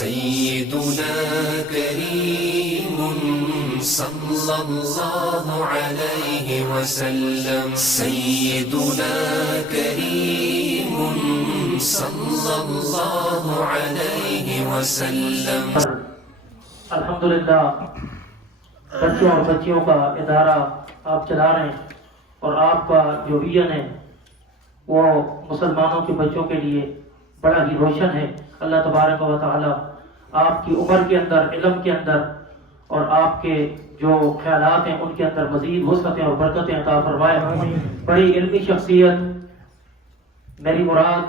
سيدنا كريم صلى الله عليه وسلم سيدنا كريم صلى الله عليه وسلم. الحمدللہ بچوں اور بچیوں کا ادارہ آپ چلا رہے ہیں اور آپ کا جو ویژن ہے وہ مسلمانوں کے بچوں کے لیے بڑا ہی روشن ہے. اللہ تبارک و تعالی آپ کی عمر کے اندر، علم کے اندر اور آپ کے جو خیالات ہیں ان کے اندر مزید وسعتیں اور برکتیں عطا فرمائے. بڑی علمی شخصیت، میری مراد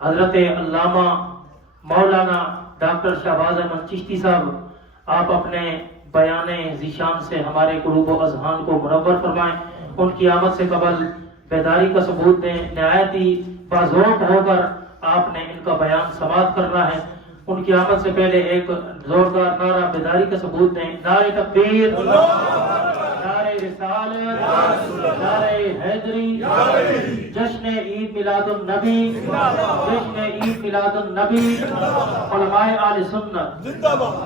حضرت علامہ مولانا ڈاکٹر شہباز احمد چشتی صاحب، آپ اپنے بیان ذیشان سے ہمارے قلوب و اذہان کو منور فرمائیں. ان کی آمد سے قبل بیداری کا ثبوت دیں. نہایت ہی باذوق ہو کر آپ نے ان کا بیان سماعت کرنا ہے. ان کی آمد سے پہلے ایک زوردار نعرہ بیداری کا ثبوت دیں. نعرہ تکبیر، نعرہ رسالت، نعرہ حیدری، جشن عید میلاد النبی، جشن عید میلاد النبی، علماء آل سنت زندہ باد.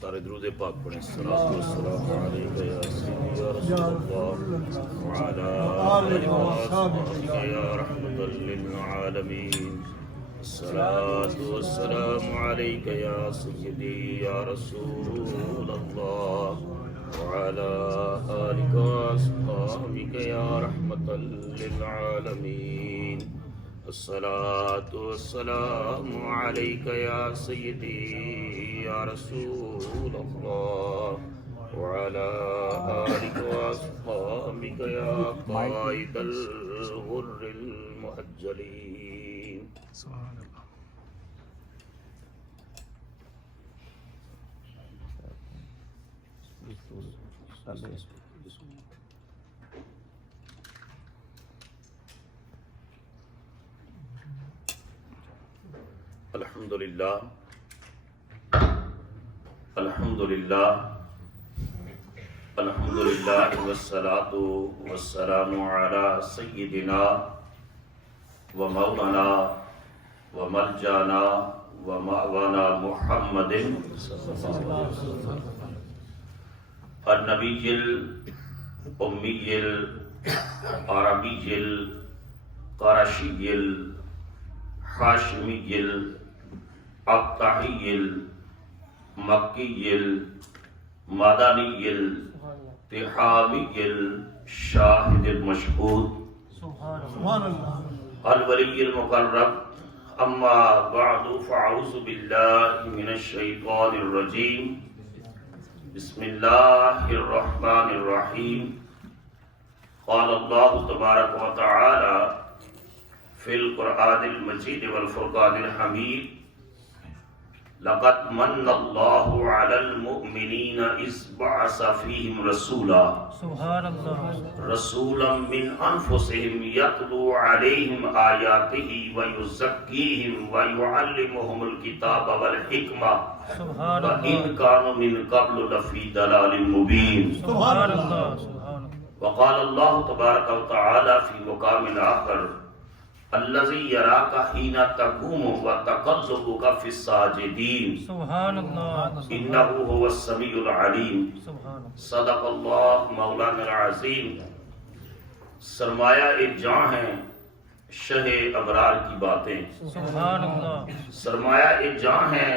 سارے درود پاک پڑھیں. الصلاۃ والسلام علیک یا سیدی یا رسول اللہ وعلی آلہ وصحبہ یا رحمۃ للعالمین. الصلاۃ والسلام علیک یا سیدی یا رسول اللہ وعلی آلہ وصحبہ یا رحمۃ للعالمین. الصلاۃ والسلام علیک یا سیدی یا رسول اللہ وعلی آلہ وصحبہ یا قائد الغر المحجلین. الحمدللہ الحمدللہ الحمدللہ والصلاۃ والسلام علی سیدنا و مولانا و ملجانا و مأوانا محمد النبی الامی العربی القرشی الحاشمی الطاحی مکی المدنی التحامی الشاہد المشہود الولی المقرب. اما بعد فاعوذ باللہ من الشیطان الرجیم. بسم اللہ الرحمن الرحیم. قال اللہ تبارک و تعالی فی القرآن المجید والفرقان الحمید. لقد من اللہ علی المؤمنین اذ بعث فیہم رسولا رسولا من انفسہم یتلو علیہم آیاتہ ویزکیہم ویعلمہم الکتاب والحکمہ وإن كانوا من قبل لفی ضلال مبین. وقال اللہ تبارک و تعالی فی مقام آخر الذی یراک حین تقوم وتقلبک فی الساجدین انہ هو السمیع العلیم. صدق اللہ مولانا العظیم. سرمایہ ایک جاں ہے شہ ابرار کی باتیں. سرمایہ ایک جاں ہے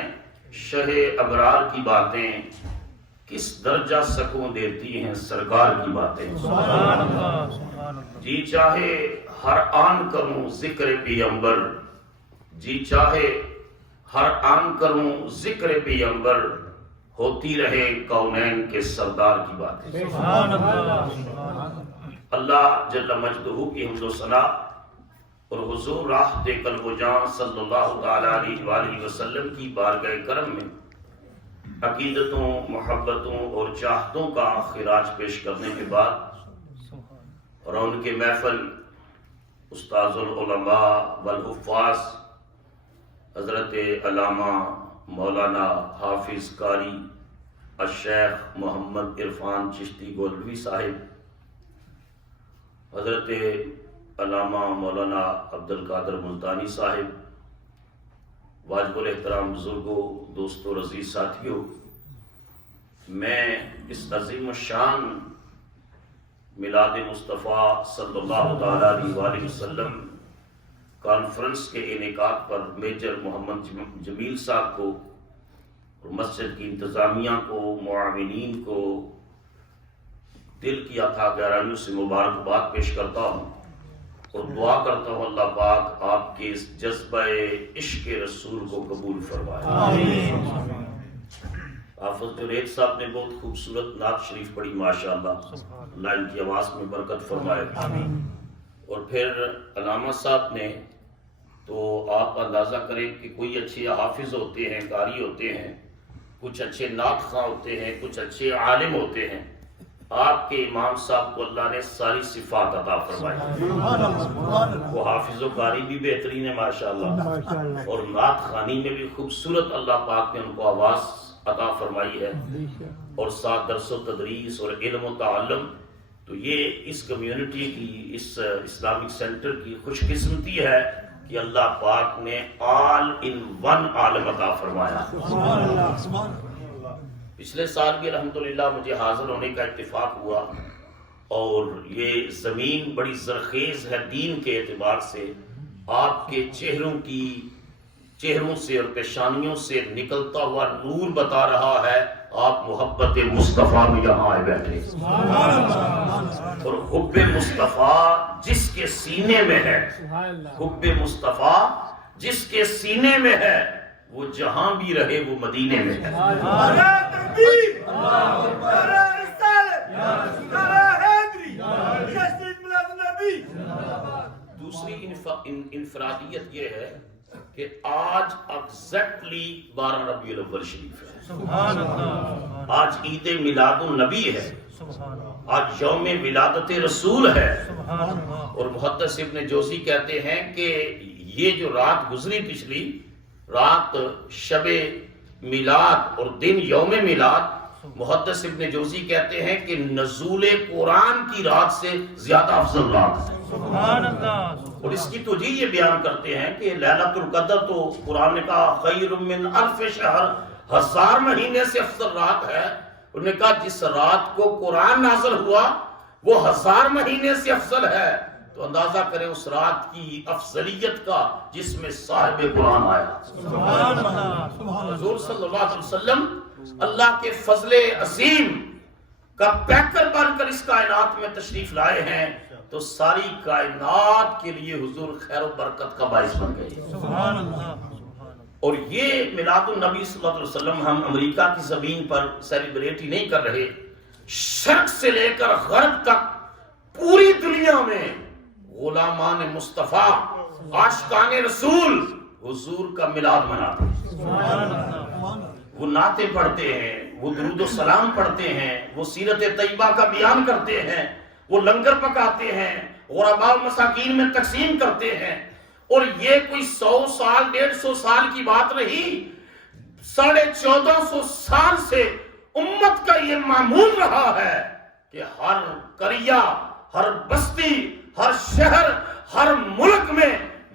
شہ ابرار کی باتیں. کس درجہ سکون دیتی ہیں سرکار کی باتیں. جی چاہے ہر آن کروں ذکر پیغمبر، جی چاہے ہر آن کروں ذکر پیغمبر، ہوتی رہے کونین کے سردار کی باتیں. اللہ جل مجدہ کی حمد و ثنا اور حضور راحت قلب و جان صلی اللہ تعالی علیہ وآلہ وسلم کی بارگاہ کرم میں عقیدتوں، محبتوں اور چاہتوں کا خراج پیش کرنے کے بعد اور ان کے محفل استاذ العلماء والحفاظ حضرت علامہ مولانا حافظ قاری الشیخ محمد عرفان چشتی گولوی صاحب، حضرت علامہ مولانا عبد القادر ملتانی صاحب، واجب الاحترام بزرگوں، دوستوں، عزیز ساتھیوں، میں اس عظیم الشان میلاد مصطفیٰ صلی اللہ تعالیٰ علیہ وآلہ وسلم کانفرنس کے انعقاد پر میجر محمد جمیل صاحب کو اور مسجد کی انتظامیہ کو، معاونین کو دل کی اتھا گہرائیوں سے مبارکباد پیش کرتا ہوں اور دعا کرتا ہوں اللہ پاک آپ کے اس جذبہ عشق رسول کو قبول فرمائے۔ حافظ جنید صاحب نے بہت خوبصورت نعت شریف پڑھی، ماشاءاللہ، اللہ ان کی آواز میں برکت فرمائے۔ اور پھر علامہ صاحب نے، تو آپ اندازہ کریں کہ کوئی اچھے حافظ ہوتے ہیں، قاری ہوتے ہیں، کچھ اچھے نعت خواں ہوتے ہیں، کچھ اچھے عالم ہوتے ہیں، آپ کے امام صاحب کو اللہ نے ساری صفات عطا فرمائی۔ وہ حافظ و قاری بھی بہترین ہے ماشاءاللہ، اور نعت خوانی میں بھی خوبصورت اللہ پاک نے ان کو آواز عطا فرمائی ہے، اور ساتھ درس و تدریس اور علم و تعلم۔ تو یہ اس کمیونٹی کی، اس اسلامک سینٹر کی خوش قسمتی ہے کہ اللہ پاک نے آل ان ون عالم عطا فرمایا۔ پچھلے سال بھی الحمدللہ مجھے حاضر ہونے کا اتفاق ہوا، اور یہ زمین بڑی زرخیز ہے دین کے اعتبار سے، آپ کے چہروں سے اور پیشانیوں سے نکلتا ہوا نور بتا رہا ہے آپ محبت مصطفیٰ میں یہاں آئے بیٹھے، اور حب مصطفیٰ جس کے سینے میں ہے، حب مصطفیٰ جس کے سینے میں ہے، وہ جہاں بھی رہے وہ مدینے میں ہے۔ دوسری انفرادیت یہ ہے کہ آج ایگزیکٹلی 12 ربیع الاول شریف ہے، آج عید میلاد النبی ہے، آج یوم ولادت رسول ہے، اور محدث ابن جوزی کہتے ہیں کہ یہ جو رات گزری پچھلی رات شب میلاد اور دن یوم میلاد، محدث ابن جوزی کہتے ہیں کہ نزول قرآن کی رات سے زیادہ افضل رات ہے۔ اور اس کی توجیہ یہ بیان کرتے ہیں کہ لیلۃ القدر تو قرآن نے کہا خیر من الف شہر، 1000 مہینے سے افضل رات ہے۔ انہوں نے کہا جس رات کو قرآن نازل ہوا وہ 1000 مہینے سے افضل ہے، تو اندازہ کریں اس رات کی افضلیت کا جس میں صاحب قرآن آیا۔ حضور صلی اللہ علیہ وسلم اللہ کے فضل عظیم کا پیکر بن کر اس کائنات میں تشریف لائے ہیں، تو ساری کائنات کے لیے حضور خیر و برکت کا باعث بن گئے۔ اور یہ میلاد النبی صلی اللہ علیہ وسلم ہم امریکہ کی زمین پر سیلیبریٹ ہی نہیں کر رہے، شرق سے لے کر غرب تک پوری دنیا میں غلامان مصطفیٰ، عاشقان رسول حضور کا میلاد مناتے ہیں، وہ نعتیں پڑھتے ہیں، وہ درود و سلام پڑھتے ہیں، وہ سیرت طیبہ کا بیان کرتے ہیں، وہ لنگر پکاتے ہیں، غرباء و مساکین میں تقسیم کرتے ہیں۔ اور یہ کوئی 100 سال 150 سال کی بات نہیں، 1450 سال سے امت کا یہ معمول رہا ہے کہ ہر قریہ، ہر بستی، ہر شہر، ہر ملک میں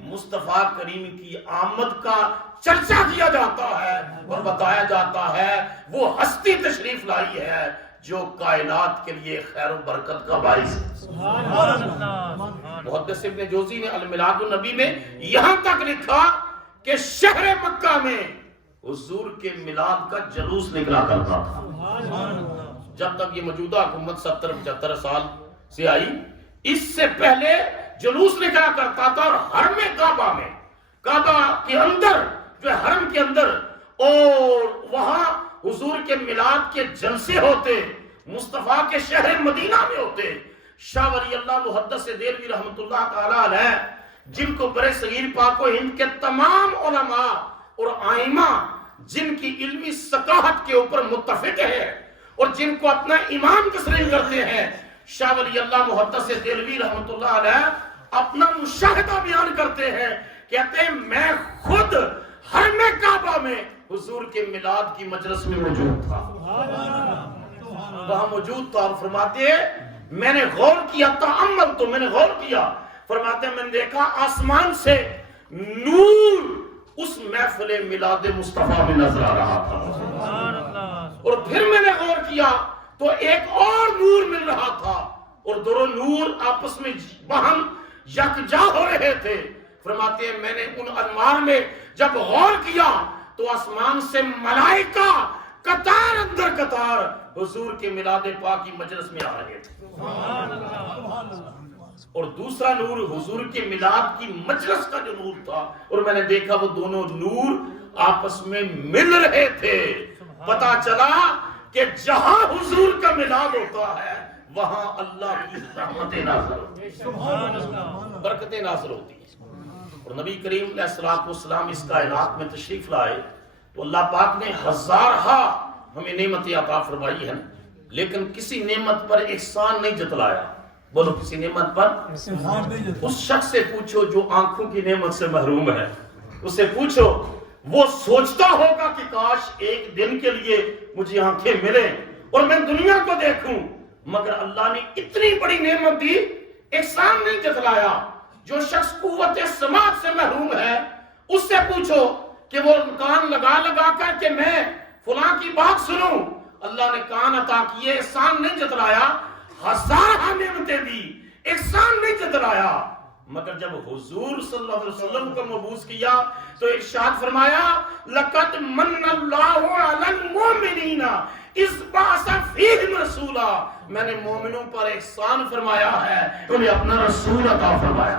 مصطفیٰ کریم کی آمد کا چرچا کیا جاتا ہے اور بتایا جاتا ہے وہ ہستی تشریف لائی ہے جو کائنات کے لیے خیر و برکت کا باعث ہے۔ محدث ابن جوزی نے المیلاد النبی میں یہاں تک لکھا کہ شہر مکہ میں حضور کے میلاد کا جلوس نکلا کرتا تھا۔ جب تک یہ موجودہ حکومت 70-75 سال سے آئی، اس سے پہلے جلوس نکلا کرتا تھا، اور حرم کعبہ میں، کعبہ کے اندر جو حرم کے اندر، اور وہاں حضور کے میلاد کے جلسے ہوتے، مصطفیٰ کے شہر مدینہ میں ہوتے۔ شاہ ولی اللہ محدث دہلوی رحمۃ اللہ تعالی علیہ، جن کو برِ صغیر پاک و ہند کے تمام علماء اور ائمہ جن کی علمی ثقافت کے اوپر متفق ہے اور جن کو اپنا امام تسلیم کرتے ہیں، شاہ ولی اللہ محدث دہلوی رحمۃ اللہ علیہ اپنا مشاہدہ بیان کرتے ہیں، کہتے ہیں میں خود حرم کعبہ میں حضور کے میلاد کی مجلس میں موجود تھا، وہاں موجود تھا، اور فرماتے ہیں میں نے غور کیا، تأمل تو میں نے غور کیا، فرماتے ہیں میں نے دیکھا آسمان سے نور اس محفل میلاد مصطفیٰ میں نظر آ رہا تھا، اور پھر میں نے غور کیا تو ایک اور نور مل رہا تھا، اور دونوں نور آپس میں باہم یکجا ہو رہے تھے۔ فرماتے ہیں میں نے ان انوار میں جب غور کیا تو آسمان سے ملائکہ قطار اندر قطار حضور کے میلاد پاک کی مجلس میں آ رہے تھے، اور دوسرا نور حضور کے میلاد کی مجلس کا جو نور تھا، اور میں نے دیکھا وہ دونوں نور آپس میں مل رہے تھے۔ پتا چلا کہ جہاں حضور کا میلاد ہوتا ہے وہاں اللہ کی رحمتیں نازل ہوتی ہیں، برکتیں نازل ہوتی ہیں۔ اور نبی کریم علیہ السلام اس کائنات میں تشریف لائے تو اللہ پاک نے ہزارہا ہمیں نعمتیں عطا فرمائی ہیں، لیکن کسی نعمت پر احسان نہیں جتلایا۔ بولو کسی نعمت پر اس شخص سے پوچھو جو آنکھوں کی نعمت سے محروم ہے، اس سے پوچھو، وہ سوچتا ہوگا کہ کاش ایک دن کے لیے مجھے آنکھیں ملیں اور میں دنیا کو دیکھوں، مگر اللہ نے اتنی بڑی نعمت دی، احسان نہیں جتلایا۔ جو شخص قوت سماعت سے محروم ہے اس سے پوچھو کہ وہ کان لگا لگا کر کہ میں فلاں کی بات سنوں، اللہ نے کان عطا کیے، احسان نہیں جتلایا، ہزارہ نعمتیں دی، احسان نہیں جتلایا۔ مگر جب حضور صلی اللہ علیہ وسلم کو مبعوث کیا تو ارشاد فرمایا لَقَدْ مَنَّ اللَّهُ عَلَى الْمُؤْمِنِينَ اِذْ بَعَثَ فِيهِمْ رَسُولًا، میں نے مومنوں پر احسان فرمایا ہے، انہیں اپنا رسول عطا فرمایا۔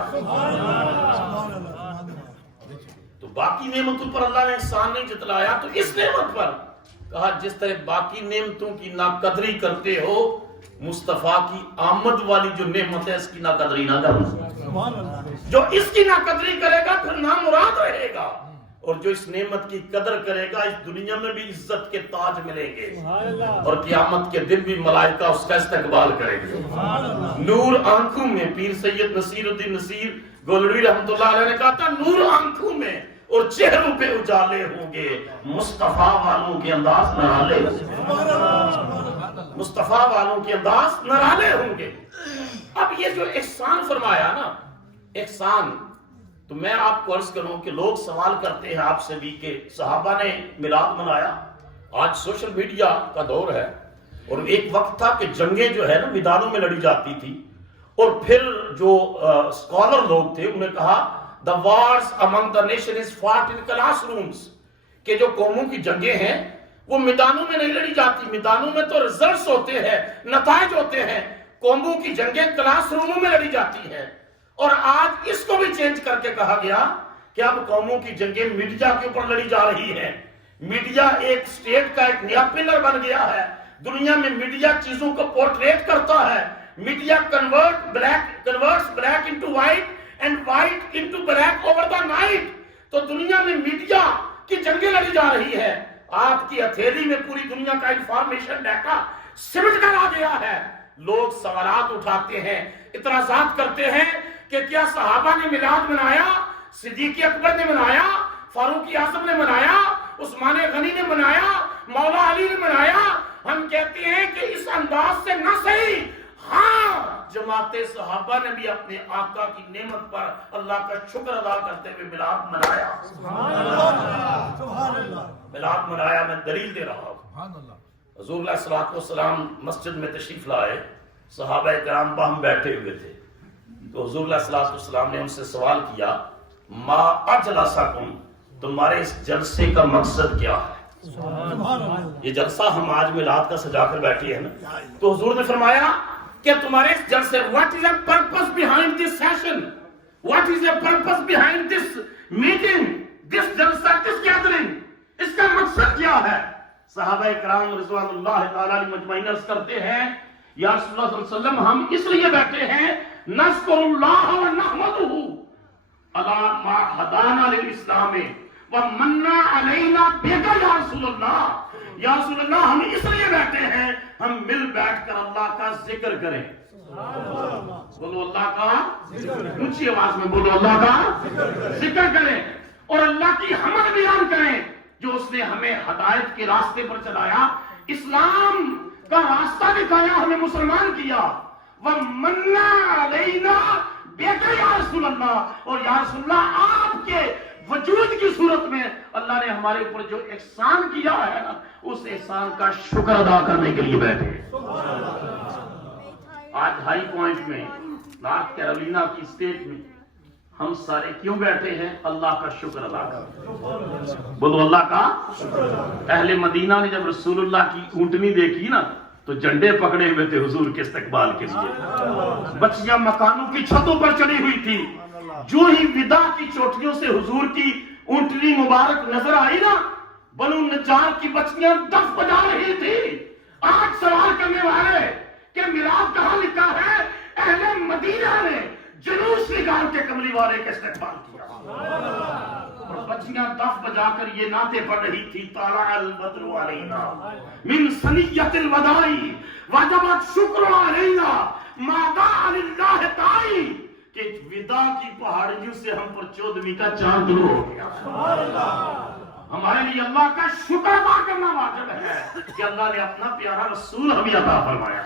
تو باقی نعمتوں پر اللہ نے احسان نہیں جتلایا، تو اس نعمت پر کہا جس طرح باقی نعمتوں کی ناقدری کرتے ہو، مصطفیٰ کی آمد والی جو نعمت ہے اس کی ناقدری نہ کرو۔ جو اس کی ناقدری کرے گا پھر نامراد رہے گا، اور جو اس نعمت کی قدر کرے گا اس دنیا میں بھی عزت کے تاج ملیں گے، اور قیامت کے دن بھی ملائکہ اس کا استقبال کریں گے۔ نور آنکھوں میں، پیر سید نصیر الدین نصیر گولڑوی رحمۃ اللہ علیہ نے کہا تھا نور آنکھوں میں اور چہروں پہ اجالے ہوں گے، مصطفیٰ والوں کے انداز نرالے ہوں گے، مصطفیٰ والوں کے انداز نرالے ہوں گے۔ اب یہ جو احسان فرمایا نا، احسان، تو میں آپ کو عرض کروں کہ لوگ سوال کرتے ہیں آپ سے بھی کہ صحابہ نے میلاد منایا، آج سوشل میڈیا کا دور ہے، اور ایک وقت تھا کہ جنگیں جو ہے نا میدانوں میں لڑی جاتی تھی، اور پھر جو اسکالر لوگ تھے انہوں نے کہا the wars among the nation is fought in classrooms، کہ جو قوموں کی جنگیں ہیں وہ میدانوں میں نہیں لڑی جاتی، میدانوں میں تو ریزلٹس ہوتے ہیں، نتائج ہوتے ہیں، قوموں کی جنگیں کلاس روموں میں لڑی جاتی ہیں۔ اور آج اس کو بھی چینج کر کے کہا گیا کہ اب قوموں کی جنگیں میڈیا کے اوپر لڑی جا رہی ہیں۔ میڈیا ایک سٹیٹ کا ایک نیا پلر بن گیا ہے، دنیا میں میڈیا چیزوں کو پورٹریٹ کرتا ہے، media converts black into white and white into black over the night. تو دنیا میں میڈیا کی جنگیں لڑی جا رہی ہے، آپ کی ہتھیلی میں پوری دنیا کا انفارمیشن ڈیٹا سمٹ کر آ گیا ہے۔ لوگ سوالات اٹھاتے ہیں، اعتراضات کرتے ہیں کہ کیا صحابہ نے میلاد منایا، صدیق اکبر نے منایا، فاروق اعظم نے منایا، عثمان غنی نے منایا، مولا علی نے منایا؟ ہم کہتے ہیں کہ اس انداز سے نہ صحیح، ہاں جماعت صحابہ نے بھی اپنے آقا کی نعمت پر اللہ کا شکر ادا کرتے ہوئے میلاد منایا۔ میلاد منایا، میں دلیل دے رہا ہوں۔ حضور علیہ الصلوۃ والسلام مسجد میں تشریف لائے، صحابہ کرام باہم بیٹھے ہوئے تھے، تو حضور علیہ الصلوۃ والسلام نے ان سے سوال کیا ما اجلسکم، تمہارے اس جلسے کا مقصد کیا ہے؟ یہ جلسہ ہم آج میلاد کا سجا کر بیٹھے ہیں نا، تو حضور نے فرمایا کہ تمہارے اس جلسے what is the purpose behind this session, what is the purpose behind this meeting, this جلسہ، this gathering، اس کا مقصد کیا ہے؟ صحابہ کرام رضوان اللہ تعالی علیہم مجمعین عرض کرتے ہیں یا رسول اللہ صلی اللہ علیہ وسلم ہم اس لیے بیٹھے ہیں نذکر اللہ و نحمدہ علی ما ہدانا للاسلام ومن علینا بک یا رسول اللہ، یا رسول اللہ ہم اس لیے بیٹھے ہیں ہم مل بیٹھ کر اللہ کا ذکر کریں۔ بولو اللہ کا ذکر، اونچی آواز میں بولو اللہ کا ذکر کریں، اور اللہ کی حمد بیان کریں۔ جو اس نے ہمیں ہدایت کے راستے پر چلایا، اسلام کا راستہ دکھایا، ہمیں مسلمان کیا. وَمَنَّا عَلَيْنَا بِكَ یا رسول اللہ، اور یا رسول اللہ آپ کے وجود کی صورت میں اللہ نے ہمارے اوپر جو احسان کیا ہے نا، اس احسان کا شکر ادا کرنے کے لیے بیٹھے. آج ہائی پوائنٹ میں، نارتھ کیرولینا کی اسٹیٹ میں ہم سارے کیوں بیٹھے ہیں؟ اللہ کا شکر ادا کر. بولو اللہ کا. اہل مدینہ نے جب رسول اللہ کی اونٹنی دیکھی نا تو جھنڈے پکڑے ہوئے تھے حضور کے استقبال کے لیے. بچیاں مکانوں کی چھتوں پر چڑھی ہوئی تھی. جو ہی ودا کی چوٹیوں سے حضور کی اونٹنی مبارک نظر آئی نا، بنو نجار کی بچیاں دف بجا رہی تھی. آج سوال کرنے والے کہ میلاد کہاں لکھا ہے؟ اہل مدینہ نے جلوس نکال کے کملی والے کے استقبال کیا. اور بچیاں دف بجا کر یہ نعتیں پڑھ رہی تھی: طلع البدر علینا من ثنیۃ الوداع وجبت شکر علینا ما دعا للہ تعالی، کہ ودا کی پہاڑیوں سے ہم پر 14ویں کا چاند طلوع ہو گیا. ہمارے لیے اللہ کا شکر ادا کرنا واجب ہے کہ اللہ نے اپنا پیارا رسول ہمیں عطا فرمایا.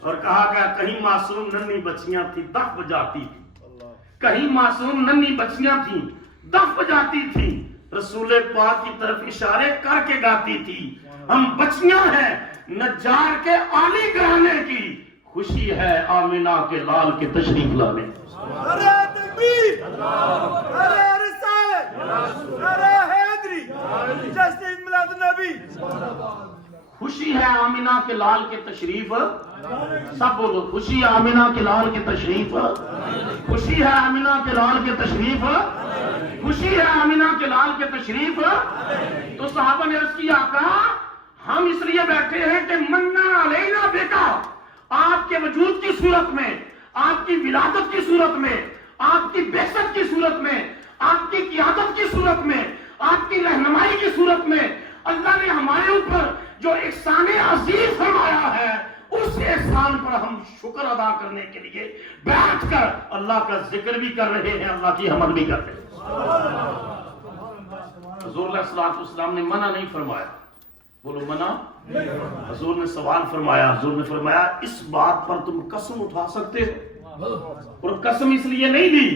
اور کہا گیا کہیں معصوم ننھی بچیاں تھیں دف بجاتی تھی، کہیں معصوم ننھی بچیاں تھیں دف بجاتی تھی، رسول پاک کی طرف اشارے کر کے گاتی تھی. ہم بچیاں ہیں نجار کے عالی گھرانے کی، خوشی ہے آمنہ کے لال کے تشریف لانے. نعرہ تکبیر، نعرہ رسالت، نعرہ حیدری، جشن عید میلاد النبی. خوشی ہے آمنہ کے لال کے تشریف. سب بولو خوشی ہے آمنہ کے لال کے تشریف، خوشی ہے آمنہ کے لال کے تشریف، خوشی ہے آمنہ کے لال کے تشریف. تو صحابہ نے عرض کیا آقا ہم اس لیے بیٹھے ہیں کہ منا علینا بیٹا، آپ کے وجود کی صورت میں، آپ کی ولادت کی صورت میں، آپ کی بعثت کی صورت میں، آپ کی قیادت کی صورت میں، آپ کی رہنمائی کی صورت میں اللہ نے ہمارے اوپر جو احسان عظیم فرمایا ہے، اس احسان پر ہم شکر ادا کرنے کے لیے بیٹھ کر اللہ کا ذکر بھی کر رہے ہیں، اللہ کی حمد بھی کر رہے ہیں. حضور علیہ الصلوۃ والسلام نے منع نہیں فرمایا. بولو منع. حضور نے سوال فرمایا، حضور نے فرمایا اس بات پر تم قسم اٹھا سکتے ہو؟ اور قسم اس لیے نہیں لی،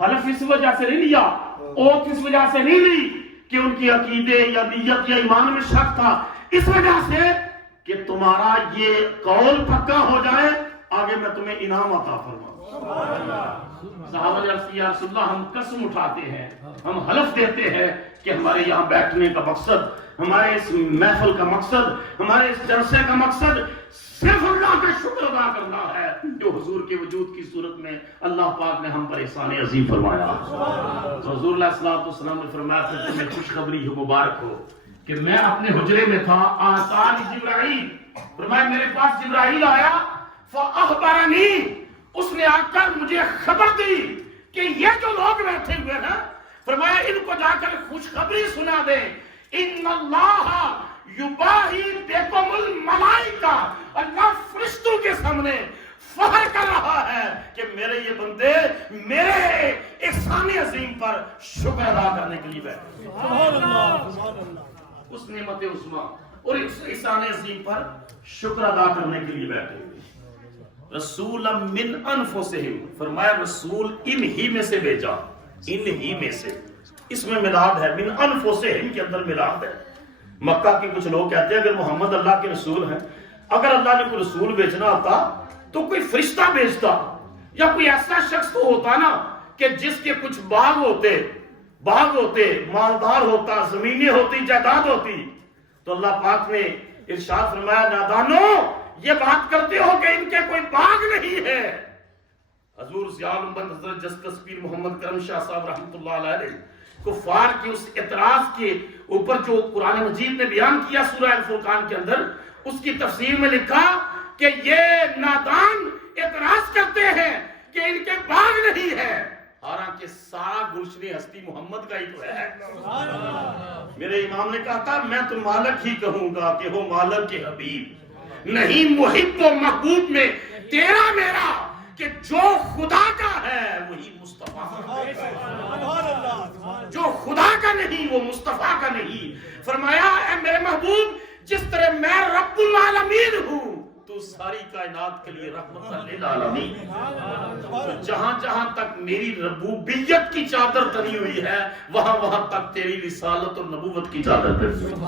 حلف اس وجہ سے نہیں لیا، اوت اس وجہ سے نہیں لی کہ ان کی عقیدے یا نیت یا ایمان میں شک تھا، اس وجہ سے کہ تمہارا یہ قول پکا ہو جائے آگے میں تمہیں انعام عطا فرماؤں. صحابہ نے عرض کیا یا رسول اللہ ہم قسم اٹھاتے ہیں، ہم حلف دیتے ہیں کہ ہمارے یہاں بیٹھنے کا مقصد، ہمارے اس محفل کا مقصد، ہمارے اس جلسے کا مقصد صرف اللہ کا شکر ادا کرنا ہے جو حضور کے وجود کی صورت میں اللہ پاک نے ہم پر احسان عظیم فرمایا. تو حضور علیہ الصلوۃ والسلام نے فرمایا کہ تمہیں خوشخبری ہو، مبارک ہو کہ میں اپنے حجرے میں تھا، آتانی جبرائیل، فرمایا میرے پاس جبرائیل آیا، فاخبرنی، اس نے آ کر مجھے خبر دی کہ یہ جو لوگ بیٹھے ہوئے ہیں، فرمایا ان کو جا کر خوشخبری سنا دے، ان اللہ یباہی بکم الملائکہ، اللہ فرشتوں کے سامنے فخر کر رہا ہے کہ میرے یہ بندے میرے احسان عظیم پر شکر ادا کرنے کے لیے بیٹھے. سبحان اللہ، سبحان اللہ. اس نعمت عظمیٰ اور اس احسان عظیم پر شکر ادا کرنے کے لیے بیٹھے ہوئے. رسولا من انفسہم، فرمایا رسول ان ہی میں سے بھیجا، ان ہی میں سے، اس میں ملاد ہے، من انفسہم کے اندر ملاد ہے. مکہ کے کچھ لوگ کہتے ہیں اگر محمد اللہ کے رسول ہیں، اگر اللہ نے کوئی رسول بھیجنا ہوتا تو کوئی فرشتہ بھیجتا یا کوئی ایسا شخص تو ہوتا نا کہ جس کے کچھ باغ ہوتے، مالدار ہوتا، زمینیں ہوتی، جائیداد ہوتی. تو اللہ پاک نے ارشاد فرمایا نادانو یہ بات کرتے ہو کہ ان کے کوئی باغ نہیں ہے. حضور ضیاء العلم حضرت جسٹس پیر محمد کرم شاہ صاحب رحمۃ اللہ علیہ کفار کی اس اعتراض کے اوپر جو قرآن مجید نے بیان کیا سورہ الفرقان کے اندر، اس کی تفسیر میں لکھا کہ یہ نادان اعتراض کرتے ہیں کہ ان کے باغ نہیں ہے، حالانکہ سارا گلشن ہستی محمد کا ہی تو ہے. میرے امام نے کہا تھا میں تو مالک ہی کہوں گا کہ ہو مالک کے حبیب، نہیں محب و محبوب میں تیرا میرا، کہ جو خدا کا ہے وہی مصطفیٰ کا ہے. جو خدا کا نہیں وہ مصطفیٰ کا نہیں. فرمایا اے میرے محبوب جس طرح میں رب العالمین ہوں تو ساری کائنات کے لیے رحمت للعالمین. جہاں جہاں تک میری ربوبیت کی چادر تنی ہوئی ہے وہاں وہاں تک تیری رسالت اور نبوت کی چادر تنی ہوئی ہے.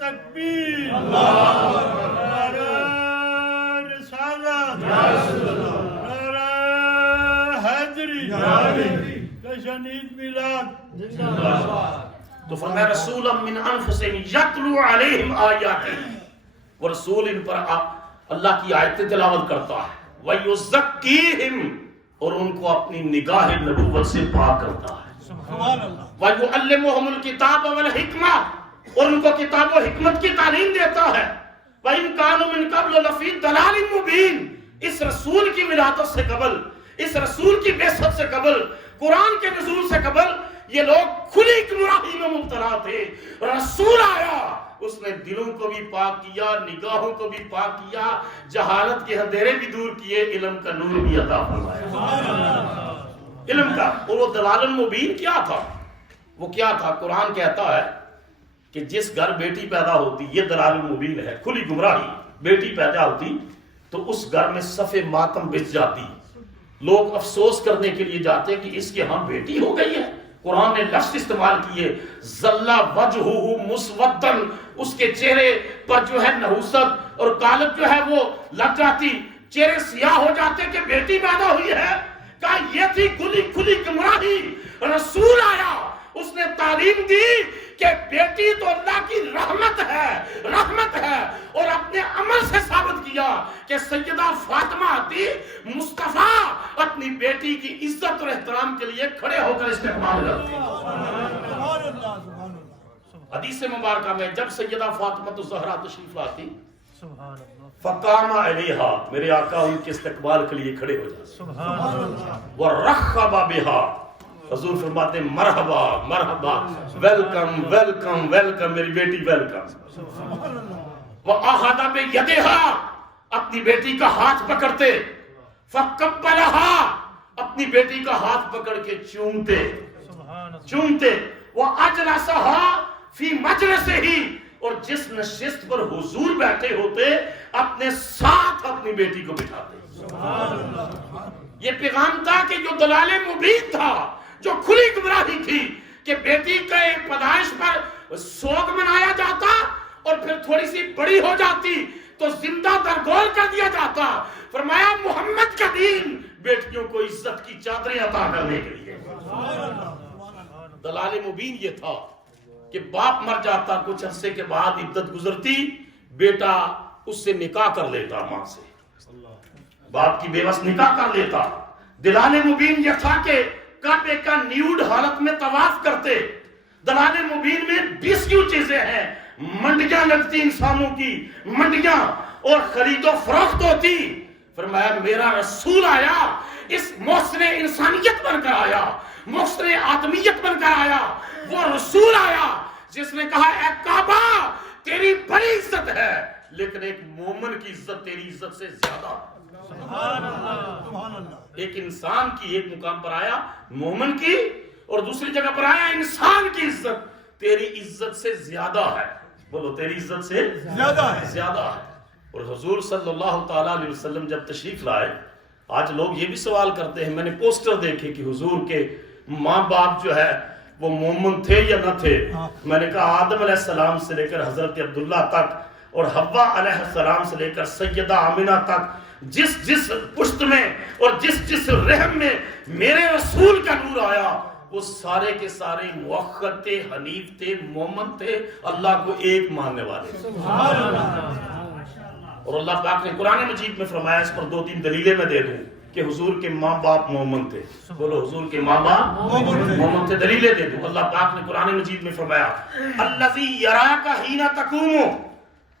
تکبیر نعرہ رسالت نعرہ حیدری جشنید میلاد. تو فرمایا رسولا من انفسہم یتلو علیہم آیاتہ، وہ رسول ان پر اللہ کی آیتیں تلاوت کرتا ہے. وَيُزَكِّيهِمْ، اور ان کو اپنی نگاہ نبوت سے پاک کرتا ہے. وَيُعَلِّمُهُمُ الْكِتَابَ وَالْحِکْمَةَ، اور ان کو کتاب و حکمت کی تعلیم دیتا ہے. وَإِنْ كَانُوا مِنْ قَبْلُ لَفِي ضَلَالٍ مُبِينٍ، اس رسول کی ولادت سے قبل، اس رسول کی بعثت سے قبل، قرآن کے نزول سے قبل یہ لوگ کھلی گمراہی میں مبتلا تھے. رسول آیا، اس نے دلوں کو بھی پاک کیا، نگاہوں کو بھی پاک کیا، جہالت کے اندھیرے بھی دور کیے، علم کا نور بھی عطا فرمایا. علم کا. اور وہ دلال المبین کیا تھا؟ وہ کیا تھا؟ قرآن کہتا ہے کہ جس گھر بیٹی پیدا ہوتی، یہ دلال المبین ہے، کھلی گمراہی. بیٹی پیدا ہوتی تو اس گھر میں صف ماتم بچ جاتی. لوگ افسوس کرنے کے لیے جاتے کہ اس کے ہاں بیٹی ہو گئی ہے. قرآن نے لفظ استعمال کیے ذلّا وجہہ مسودن، اس کے چہرے پر جو ہے نحوست اور کالب جو ہے وہ لگ جاتی، چہرے سیاہ ہو جاتے کہ بیٹی پیدا ہوئی ہے. کہا یہ تھی کھلی گمراہی. رسول آیا، اس نے تعلیم دی کہ بیٹی تو اللہ کی رحمت ہے، اور اپنے عمل سے ثابت کیا کہ سیدہ فاطمہ آتی، مصطفیٰ اپنی بیٹی کی عزت اور احترام کے لیے کھڑے ہو کر استقبال کرتے. حدیث مبارکہ میں جب سیدہ فاطمہ الزہرا تشریف لاتی، فقام علیہا، میرے آقا ان کے استقبال کے لیے کھڑے ہو جاتے. ورحب بہا، حضور فرماتے مرحبا مرحبا، ویلکم ویلکم ویلکم میری بیٹی ویلکم. وَأَخَذَ بِيَدِهَا، اپنی بیٹی کا ہاتھ پکڑتے. فَقَبَّلَهَا، اپنی بیٹی کا ہاتھ پکڑ کے چومتے. وَأَجْلَسَهَا فِي مَجْلِسِهِ، اور جس نشست پر حضور بیٹھے ہوتے اپنے ساتھ اپنی بیٹی کو بٹھاتے. یہ پیغام تھا کہ جو دلال مبین تھا، جو کھلی گمراہی تھی کہ بیٹی کے پیدائش پر سوگ منایا جاتا اور پھر تھوڑی سی بڑی ہو جاتی تو زندہ درگور کر دیا جاتا. فرمایا محمد کا دین بیٹیوں کو عزت کی چادریں عطا کرنے کے لیے. دلال مبین یہ تھا کہ باپ مر جاتا، کچھ عرصے کے بعد عدت گزرتی، بیٹا اس سے نکاح کر لیتا، ماں سے باپ کی بیوس نکاح کر لیتا. دلال مبین یہ تھا کہ کعبے کا نیوڈ حالت میں طواف کرتے. دلال مبین میں 20 چیزیں ہیں. منڈیاں لگتی انسانوں کی، منڈیاں، اور خرید و فروخت ہوتی. فرمایا میرا رسول آیا، اس محسن انسانیت بن کر آیا، محسن آدمیت بن کر آیا. وہ رسول آیا جس نے کہا اے کعبہ تیری بڑی عزت ہے، لیکن ایک مومن کی عزت تیری عزت سے زیادہ ہے. ایک انسان کی ایک مقام پر آیا مومن کی، اور دوسری جگہ پر آیا انسان کی عزت تیری عزت سے زیادہ ہے. بولو تیری عزت سے زیادہ ہے. اور حضور صلی اللہ تعالیٰ علیہ وسلم جب تشریف لائے، آج لوگ یہ بھی سوال کرتے ہیں، میں نے پوسٹر دیکھے کہ حضور کے ماں باپ جو ہے وہ مومن تھے یا نہ تھے. میں نے کہا آدم علیہ السلام سے لے کر حضرت عبداللہ تک اور حوا علیہ السلام سے لے کر سیدہ آمنہ تک جس پشت میں اور جس رحم میں میرے رسول کا نور آیا، وہ سارے کے سارے موحد تھے، حنیف تھے، مومن تھے، اللہ کو ایک ماننے والے. اور اللہ پاک نے قرآن مجید میں فرمایا، اس پر 2-3 دلیلیں میں دے دوں کہ حضور کے ماں باپ مومن تھے. بولو حضور کے ماں باپ مومن تھے. دلیلیں دے دوں. اللہ پاک نے قرآن مجید میں فرمایا الذی یراک حین تقوم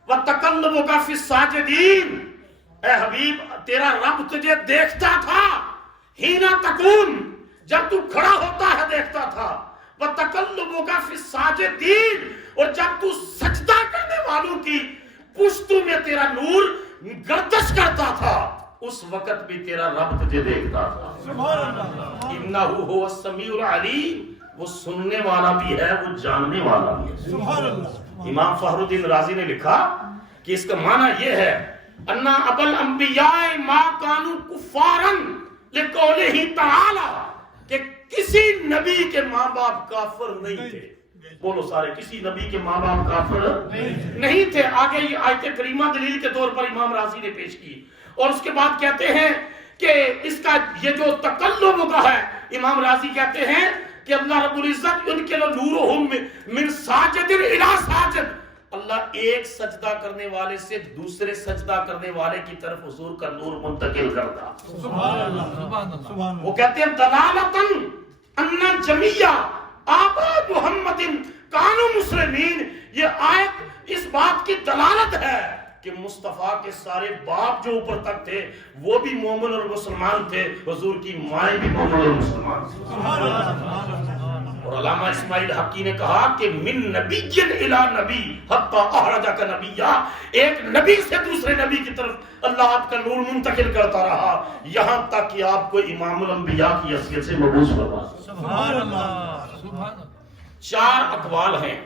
وتقلبک فی الساجدین، اے حبیب تیرا رب تجھے دیکھتا تھا، حین تقوم جب تو کھڑا ہوتا ہے دیکھتا تھا، وتقلبک فی الساجدین اور جب تو سجدہ کرنے والوں کی پشتوں میں تیرا نور گردش کرتا تھا. اس وقت بھی تیرا رب تجھے دیکھتا تھا. انہ هو السمیع العلیم، وہ سننے والا بھی ہے، وہ جاننے والا بھی ہے. امام فخر الدین رازی نے لکھا کہ اس کا معنی یہ ہے انا ابل انبیاء ما کانوا کفارا لقولہ تعالی، کہ کسی نبی کے ماں باپ کافر نہیں تھے. بولو سارے، کسی نبی کے ماں باپ کافر نہیں تھے. آگے یہ آیت کریمہ دلیل کے طور پر امام رازی نے پیش کی، اور اس کے بعد کہتے ہیں کہ اس کا یہ جو تکلم کا ہے، امام رازی کہتے ہیں کہ اللہ رب العزت ان کے نورہم من ساجد الی ساجد، اللہ ایک سجدہ کرنے والے سے دوسرے سجدہ کرنے والے کی طرف حضور کا نور منتقل کرتا. سبحان اللہ. وہ کہتے ہیں دلالتن ان جمیع آبا محمد کانوا مسلمین، یہ آیت اس بات کی دلالت ہے کہ مصطفیٰ کے سارے باپ جو اوپر تک تھے وہ بھی مومن اور مسلمان تھے، حضور کی مائیں بھی مومن اور مسلمان تھے. اور علامہ اسماعیل حقی نے کہا کہ من نبی الی نبی حتی احرجک نبیا، ایک نبی سے دوسرے نبی کی طرف اللہ آپ کا نور منتقل کرتا رہا یہاں تک کہ آپ کو امام الانبیاء کی حیثیت سے مبعوث فرما. سبحان اللہ. سبحان اللہ. 4 اقوال ہیں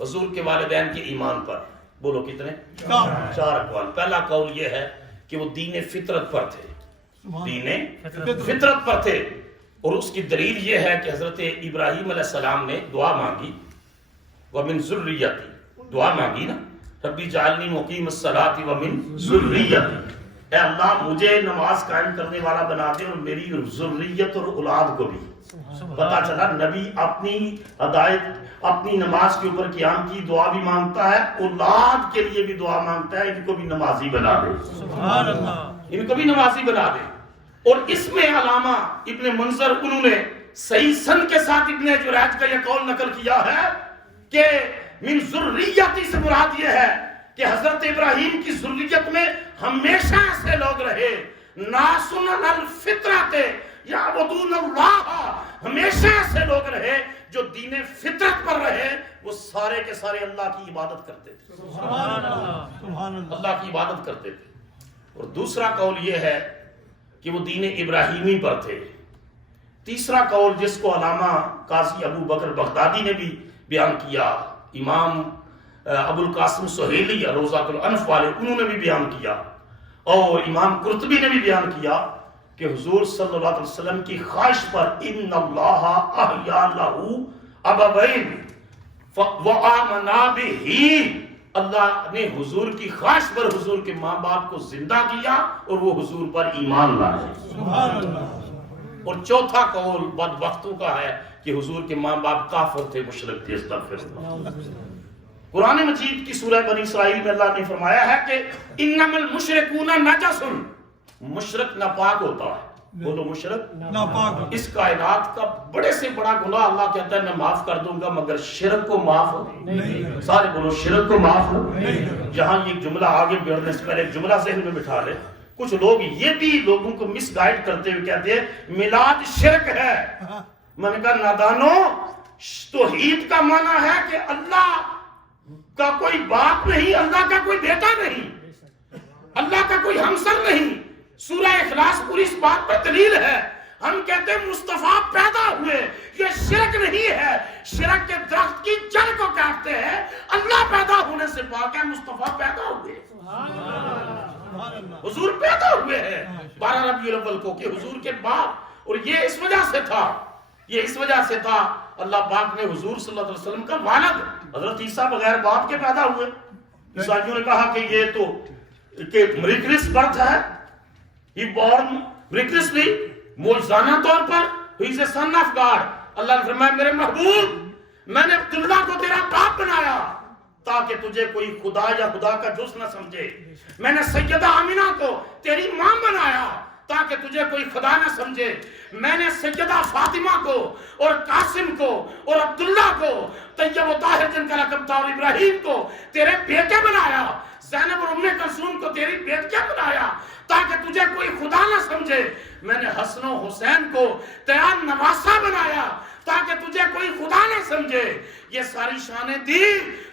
حضور کے والدین کے ایمان پر. بولو کتنے؟ 4 اقوال. پہلا قول یہ ہے کہ وہ دین فطرت پر تھے، دین فطرت پر تھے، اور اس کی دلیل یہ ہے کہ حضرت ابراہیم علیہ السلام نے دعا مانگی، وَمِن ذُرِّيَّتِي، دعا مانگی نا، ربی جعلنی مقیم الصلاۃ ومن ذُرِّيَّتِی، اے اللہ مجھے نماز قائم کرنے والا بنا دے اور میری ذریت اور اولاد کو بھی. پتا چلا نبی اپنی ہدایت، اپنی نماز کے اوپر قیام کی دعا بھی مانگتا ہے، اولاد کے لیے بھی دعا مانگتا ہے، ان کو بھی نمازی بنا دے. سبحان اللہ. ان کو بھی نمازی بنا دے. اور اس میں علامہ ابن منظر انہوں نے صحیح سن کے ساتھ ابن جریج کا یہ قول نقل کیا ہے کہ من ذریتی سے مراد یہ ہے کہ حضرت ابراہیم کی ذریت میں ہمیشہ ایسے لوگ رہے، ناسن الفطرت یعبدون اللہ، ہمیشہ ایسے لوگ رہے جو دین فطرت پر رہے، وہ سارے کے سارے اللہ کی عبادت کرتے تھے. سبحان اللہ. سبحان اللہ. اللہ کی عبادت کرتے تھے. اور دوسرا قول یہ ہے کہ وہ دین ابراہیمی پر تھے. تیسرا قول جس کو علامہ قاضی ابو بکر بغدادی نے بھی بیان کیا، امام ابو القاسم سہیلی روضۃ الانف والے انہوں نے بھی بیان کیا، اور امام قرطبی نے بھی بیان کیا کہ حضور صلی اللہ علیہ وسلم کی خواہش پر ان اللہ احیا لہ ابوین وآمنا بہ، اللہ نے حضور کی خواہش پر حضور کے ماں باپ کو زندہ کیا اور وہ حضور پر ایمان لائے. سبحان اللہ. اور چوتھا قول بدبختوں کا ہے کہ حضور کے ماں باپ کافر تھے، مشرک تھے. استغفر اللہ. قرآن مجید کی سورہ بنی اسرائیل میں اللہ نے فرمایا ہے کہ انما المشرکون نجس، مشرک ناپاک ہوتا ہے. بولو مشرک ناپاک. اس کائنات کا بڑے سے بڑا گناہ اللہ کہتا ہے میں معاف کر دوں گا مگر شرک کو معاف نہیں. سارے بولو شرک کو معاف نہیں. جہاں یہ جملہ آگے بڑھنے سے پہلے ایک جملہ ذہن میں بٹھا لے. کچھ لوگ یہ بھی لوگوں کو مس گائیڈ کرتے ہوئے کہتے ہیں میلاد شرک ہے. میں نے کہا نادانو، توحید کا معنی ہے کہ اللہ کا کوئی باپ نہیں، اللہ کا کوئی بیٹا نہیں، اللہ کا کوئی ہمسر نہیں. سورہ اخلاص پوری اس بات پر دلیل ہے. ہم کہتے ہیں مصطفیٰ پیدا ہوئے، یہ شرک نہیں ہے. شرک کے درخت کی جڑ کو کاٹتے ہیں. اللہ پیدا ہونے سے پاک ہے، مصطفیٰ پیدا ہوئے، حضور پیدا ہوئے ہیں 12 ربیع الاول کو کہ حضور کے باپ. اور یہ اس وجہ سے تھا، یہ اس وجہ سے تھا اللہ پاک نے حضور صلی اللہ علیہ وسلم کا والد حضرت عیسیٰ بغیر باپ کے پیدا ہوئے. عیسائیوں نے کہا کہ یہ تو کہ مریکلس برتھ ہے، ہی بورن مریکلسلی، موجزانہ طور پر ہی از اے سن آف گاڈ. اللہ نے فرمایا میرے محبوب میں نے عبداللہ کو تیرا باپ بنایا تاکہ تجھے کوئی خدا یا خدا کا جز نہ سمجھے. میں نے سیدہ آمینہ کو تیری ماں بنایا تاکہ تجھے کوئی خدا نہ سمجھے. میں نے سیدہ فاطمہ کو اور قاسم کو اور عبداللہ کو، طیب و طاہر جن کا لقب تھا، اور ابراہیم کو تیرے بیٹے بنایا. زینب اور ام کلثوم کو تیری بیٹیاں بنایا تاکہ تجھے کوئی خدا نہ سمجھے. میں نے حسن و حسین کو تیرا نواسا بنایا تاکہ تجھے کوئی خدا نہ سمجھے. یہ ساری شانیں دی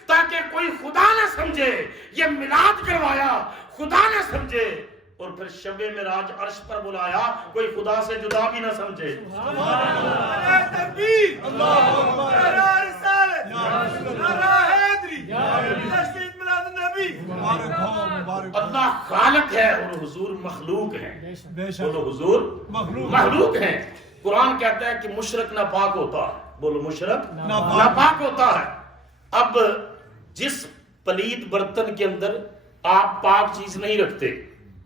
تاکہ کوئی خدا نہ سمجھے. یہ میلاد کروایا خدا نہ سمجھے. اور پھر شب معراج عرش پر بلایا، کوئی خدا سے جدا بھی نہ سمجھے۔ اللہ خالق ہے اور حضور مخلوق ہے۔ بولو حضور مخلوق ہیں۔ قرآن کہتا ہے کہ مشرک ناپاک ہوتا ہے، بولو مشرک ناپاک ہوتا ہے۔ اب جس پلید برتن کے اندر آپ پاک چیز نہیں رکھتے،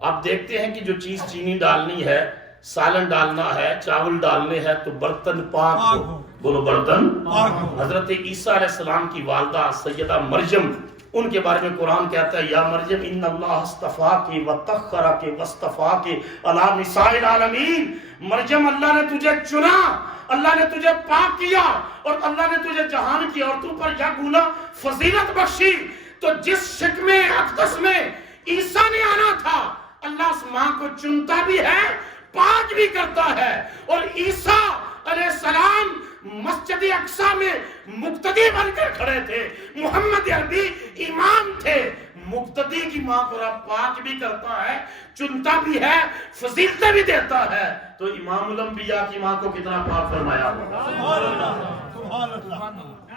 آپ دیکھتے ہیں کہ جو چیز چینی ڈالنی ہے، سالن ڈالنا ہے، چاول ڈالنے ہیں، تو برتن پاک ہو، بولو برتن پاک ہو۔ حضرت عیسیٰ علیہ السلام کی والدہ سیدہ مریم، ان کے بارے میں قرآن کہتا ہے یا مریم ان اللہ اصطفاکی وطہرکی واصطفاکی علی نساء العالمین، مریم اللہ نے تجھے چنا، اللہ نے تجھے پاک کیا اور اللہ نے تجھے جہان کی عورتوں پر کیا گولا فضیلت بخشی۔ تو جس شکم اقدس میں عیسیٰ نے آنا تھا، اللہ اس ماں کو چنتا بھی ہے، پاک بھی کرتا ہے۔ اور عیسیٰ علیہ السلام مسجد اقصی میں مقتدی بن کر کھڑے تھے، محمد عربی امام تھے۔ مقتدی کی ماں کو رب پاک بھی کرتا ہے، چنتا بھی ہے، فضیلتیں بھی دیتا ہے، تو امام الانبیاء کی ماں کو کتنا پاک فرمایا ہوگا۔ سبحان اللہ، سبحان اللہ،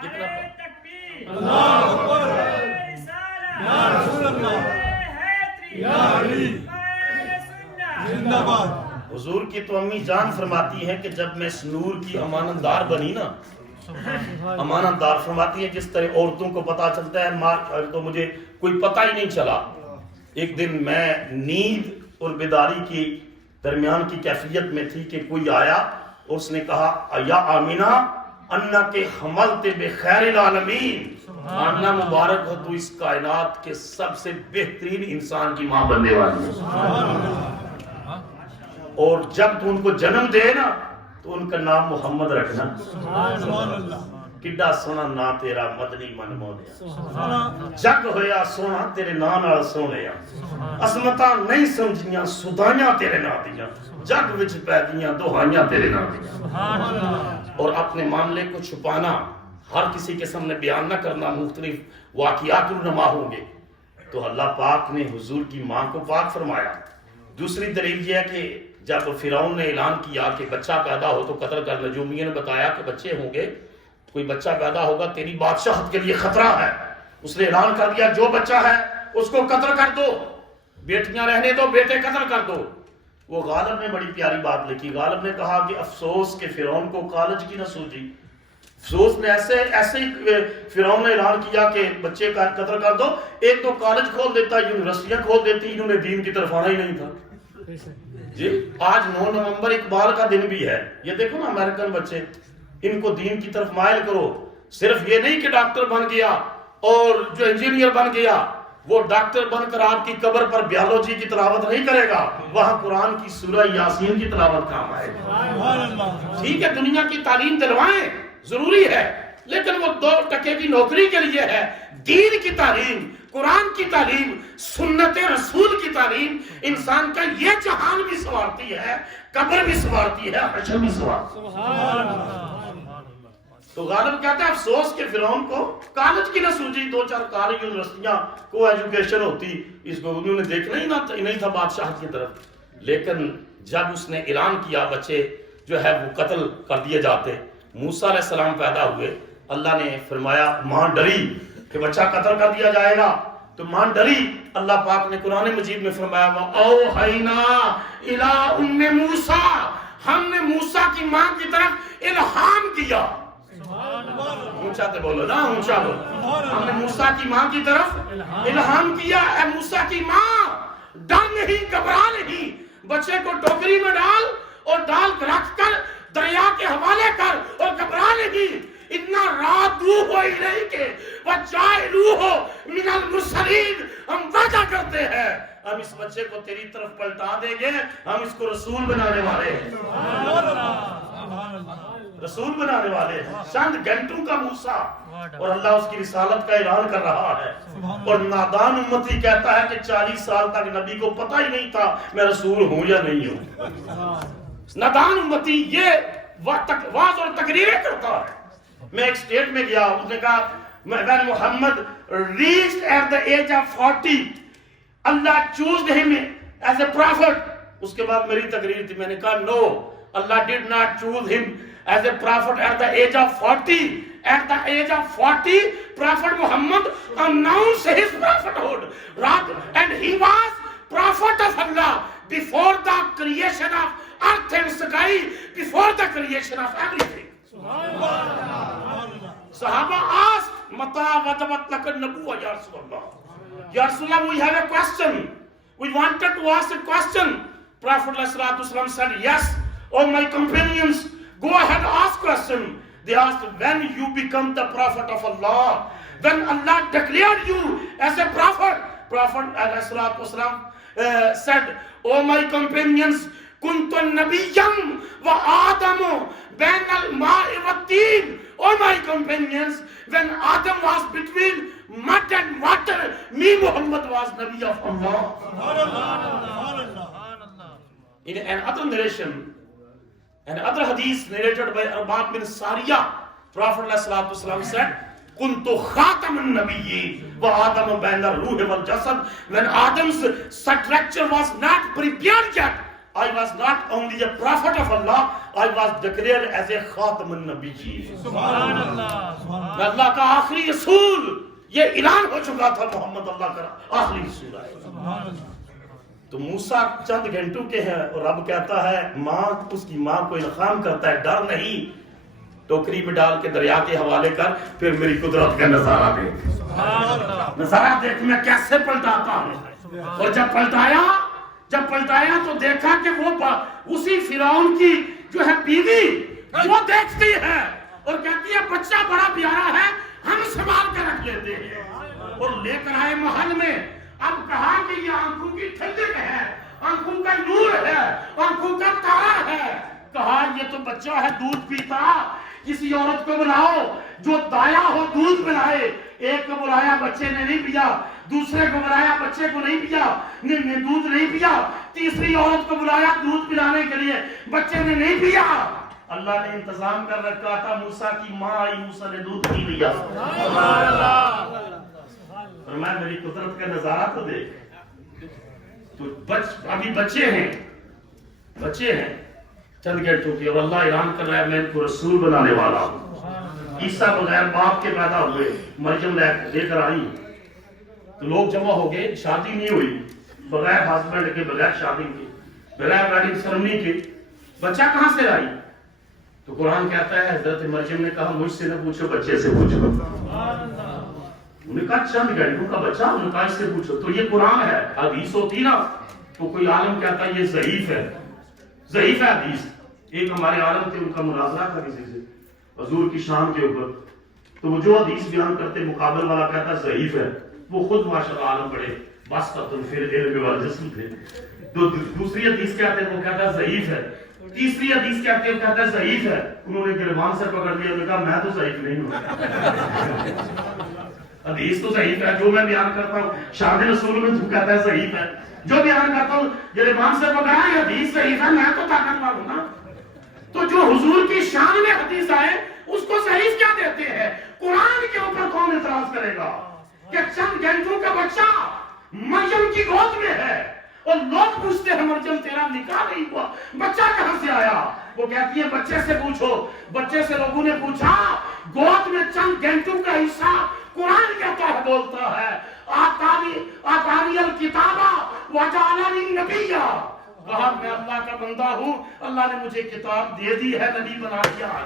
کتنا پاک۔ اللہ اکبر، یا رسول اللہ، یا علی، زندہ باد۔ حضور کی تو امی جان فرماتی ہیں کہ جب میں اس نور کی امانت دار بنی نا، امانت دار فرماتی ہیں جس طرح عورتوں کو پتا چلتا ہے، ماں تو مجھے کوئی پتہ ہی نہیں چلا۔ ایک دن میں نیند اور بیداری کی درمیان کی کیفیت میں تھی کہ کوئی آیا اور اس نے کہا یا آمینہ انہ کے حملت بخیر العالمین، آمینہ مبارک ہو تو اس کائنات کے سب سے بہترین انسان کی ماں بننے والی ہے، اور جب تو ان کو جنم دے نا تو ان کا نام محمد رکھنا۔ سبحان اللہ، کڈا سونا نا تیرا مدنی من مودیا، جگ ہویا سونا تیرے نا نال سونیا، عظمتاں نہیں سمجھیاں سدائیاں تیرے نا دیاں، جگ وچ پے گیاں دہائیاں تیرے نا دیاں۔ اور اپنے معاملے کو چھپانا، ہر کسی کے سامنے بیان نہ کرنا، مختلف واقعات رونما ہوں گے، تو اللہ پاک نے حضور کی ماں کو پاک فرمایا۔ دوسری دلیل یہ ہے کہ جب فرعون نے اعلان کیا کہ بچہ پیدا ہو تو قتل کر نجومیہ نے بتایا کہ بچے ہوں گے، کوئی بچہ پیدا ہوگا تیری بادشاہت کے لیے خطرہ ہے، اس نے اعلان کر دیا جو بچہ ہے اس کو قتل کر دو، بیٹیاں رہنے دو، بیٹے قتل کر دو۔ وہ غالب نے بڑی پیاری بات لکھی، غالب نے کہا کہ افسوس کہ فرعون کو کالج کی نہ سوجی، افسوس نے ایسے ہی فرعون نے اعلان کیا کہ بچے کا قتل کر دو، ایک تو کالج کھول دیتا، یونیورسٹیاں کھول دیتی، انہوں نے دین کی طرف آنا ہی نہیں تھا۔ جی آج 9 نومبر اقبال کا دن بھی ہے، یہ دیکھو نا امریکن بچے، ان کو دین کی طرف مائل کرو۔ صرف یہ نہیں کہ ڈاکٹر بن گیا اور جو انجینئر بن گیا، وہ ڈاکٹر بن کر آپ کی قبر پر بیالوجی کی تلاوت نہیں کرے گا، وہاں قرآن کی سورہ یاسین کی تلاوت کام آئے گا۔ ٹھیک ہے دنیا کی تعلیم دلوائیں، ضروری ہے، لیکن وہ 2% کی نوکری کے لیے ہے۔ دین کی تعلیم، قرآن کی تعلیم، سنت رسول کی تعلیم انسان کا یہ جہان بھی سنوارتی ہے، قبر بھی سنوارتی ہے، حشر بھی سنوارتی ہے۔ تو غالب کہتا ہے افسوس کہ فرعون کو کالج کی نہ سوجی، 2-4 کالج یونیورسٹیاں کو ایجوکیشن ہوتی، اس کو انہوں نے دیکھنا ہی نہیں تھا بادشاہت کی طرف۔ لیکن جب اس نے اعلان کیا بچے جو ہے وہ قتل کر دیے جاتے، موسیٰ علیہ السلام پیدا ہوئے، اللہ نے فرمایا ماں ڈری کہ بچہ قتل کر دیا جائے گا، تو ماں ڈری۔ اللہ پاک نے قرآن مجید میں فرمایا وَأَوْحَيْنَا إِلَىٰ أُمِّ مُوسَىٰ، ہم نے موسیٰ کی ماں کی طرف الہام کیا۔ اونچا تے بولو نا، اونچا بولو۔ ہم نے موسیٰ کی ماں کی طرف الہام کیا، اے موسیٰ کی ماں ڈر نہیں، گھبرا نہیں، بچے کو ٹوکری میں ڈال اور ڈال رکھ کر دریا کے حوالے کر اور گھبرا نہیں۔ اتنا رادوہ الیک وجعلوہ من المرسلین، ہم وعدہ کرتے ہیں ہم اس بچے کو تیری طرف پلٹا دیں گے، ہم اس کو رسول بنانے والے ہیں، رسول بنانے والے ہیں۔ چند گھنٹوں کا موسیٰ اور اللہ اس کی رسالت کا اعلان کر رہا ہے، اور نادان امتی کہتا ہے کہ 40 سال تک نبی کو پتہ ہی نہیں تھا میں رسول ہوں یا نہیں ہوں۔ نادان امتی یہ واز اور تقریریں کرتا ہے۔ میں ایک سٹیٹ میں گیا، اس نے کہا when Muhammad reached at the age of 40, Allah chose him as a prophet. اس کے بعد میری تقریر تھی, میں نے کہا no, Allah did not choose him as a prophet at the age of 40. At the age of 40, Prophet Muhammad announced his prophethood. And he was prophet of Allah before the creation of earth and sky, before the creation of everything. Sahaba asked, Mata wajabat laka nabuwa ya Rasulullah. Ya Rasulullah, we have a question. We wanted to ask a question. Prophet ﷺ said, yes, oh my companions, go ahead, ask question. They asked, when you become the prophet of Allah, when Allah declared you as a prophet. Prophet ﷺ said, oh my companions, kuntu nabiyyam wa adamu bain al-ma'i wa teen. Oh my companions, when Adam was between mud and water, me Muhammad was Nabi of Allah. In another narration, another hadith narrated by Arbab bin Sariya, Prophet ﷺ said, kuntu khataman nabiyyi wa adamu bain al-ruh wal jasad. When Adam's structure was not prepared yet, I was not only a prophet of Allah, I was declared as a khataman nabiyyi. Subhanallah. Allah ka aakhri rasool, یہ اعلان ہو چکا تھا محمد اللہ کا آخری رسول ہے. تو موسیٰ چند گھنٹوں کے ہیں اور رب کہتا ہے ماں, اس کی ماں کو الہام کرتا ہے, ڈر نہیں, ٹوکری میں ڈال کے دریا کے حوالے کر, پھر میری قدرت کا نظارہ دیکھ, نظارہ دیکھ میں کیسے پلٹاتا ہوں. اور جب پلٹایا تو دیکھا کہ وہ اسی فرعون کی جو ہے بیوی وہ دیکھتی ہے اور کہتی ہے بچہ بڑا پیارا ہے, ہم سنبھال کے رکھ لیتے ہیں. اور لے کر آئے محل میں. اب کہا کہ یہ آنکھوں کی ٹھنڈک ہے, آنکھوں کا نور ہے, آنکھوں کا تارا ہے. کہا یہ تو بچہ ہے دودھ پیتا, کسی عورت کو بلاؤ جو دایا ہو دودھ پلائے. ایک کو بلایا, بچے نے نہیں پیا. دوسرے کو بلایا, بچے کو نہیں پیا, دودھ نہیں پیا. تیسری عورت کو بلایا دودھ پلانے کے لیے, بچے نے نہیں پیا. اللہ نے انتظام کر رکھا تھا. موسیٰ کی ماں آئی, موسیٰ نے دودھ پی لیا. فرمایا میری قدرت کا نظارہ تو دیکھ. تو ابھی بچے ہیں چند گھنٹوں کے, اور اللہ اعلان کر رہا ہے میں ان کو رسول بنانے والا ہوں. عیسیٰ بغیر باپ کے پیدا ہوئے, مریم لے کر آئی تو لوگ جمع ہو گئے. شادی نہیں ہوئی, بغیر ہسبینڈ کے, بغیر شادی کے, بغیر ویڈنگ سیرمنی کے, بچہ کہاں سے آئی؟ تو قرآن کہتا ہے حضرت مریم نے کہا مجھ سے نہ پوچھو, بچے سے پوچھو. انہوں نے کہا چند گھنٹوں کا بچہ, انہوں نے کہا اس سے پوچھو. تو یہ قرآن ہے. حدیث ہوتی نا تو کوئی عالم کہتا ہے یہ ضعیف ہے حدیث. ایک ہمارے عالم تھے, ان کا مناظرہ تھا کسی سے حضور کی شان کے اوپر, تو وہ جو حدیث بیان کرتے مقابل والا کہتا ضعیف ہے. وہ خود ماشاءاللہ عالم بڑے باسطۃ فی العلم والجسم تھے. تو دوسری حدیث کہتے ہیں وہ کہتا ضعیف ہے. تیسری حدیث کہتے ہیں کہتا ضعیف ہے. انہوں نے گریبان سے پکڑ لیا, انہوں نے کہا میں تو ضعیف نہیں ہوں. حدیث تو ضعیف ہے, جو میں بیان کرتا ہوں شان رسول میں تو کہتا ہے ضعیف ہے. جو بیان کرتا ہوں گریبان سے پکڑا ہے, حدیث ضعیف ہے, میں تو طاقتور ہوں نا. تو جو حضور کی شان میں حدیث آئے اس کو ضعیف کیا دیتے ہیں؟ قرآن کے اوپر کون اعتراض کرے گا کہ چند گھنٹوں کا بچہ مریم کی گود میں ہے اور لوگ پوچھتے ہیں مریم تیرا نکاح نہیں ہوا, بچہ کہاں سے آیا؟ وہ کہتی ہے بچے سے پوچھو. بچے سے لوگوں نے پوچھا, گود میں چند گھنٹوں کا حصہ قرآن کہتا ہے, بولتا ہے آتانی الکتابہ وجعلنی نبیہ. کہا میں اللہ کا بندہ ہوں, اللہ نے مجھے کتاب دے دی ہے, نبی بنا دیا ہے.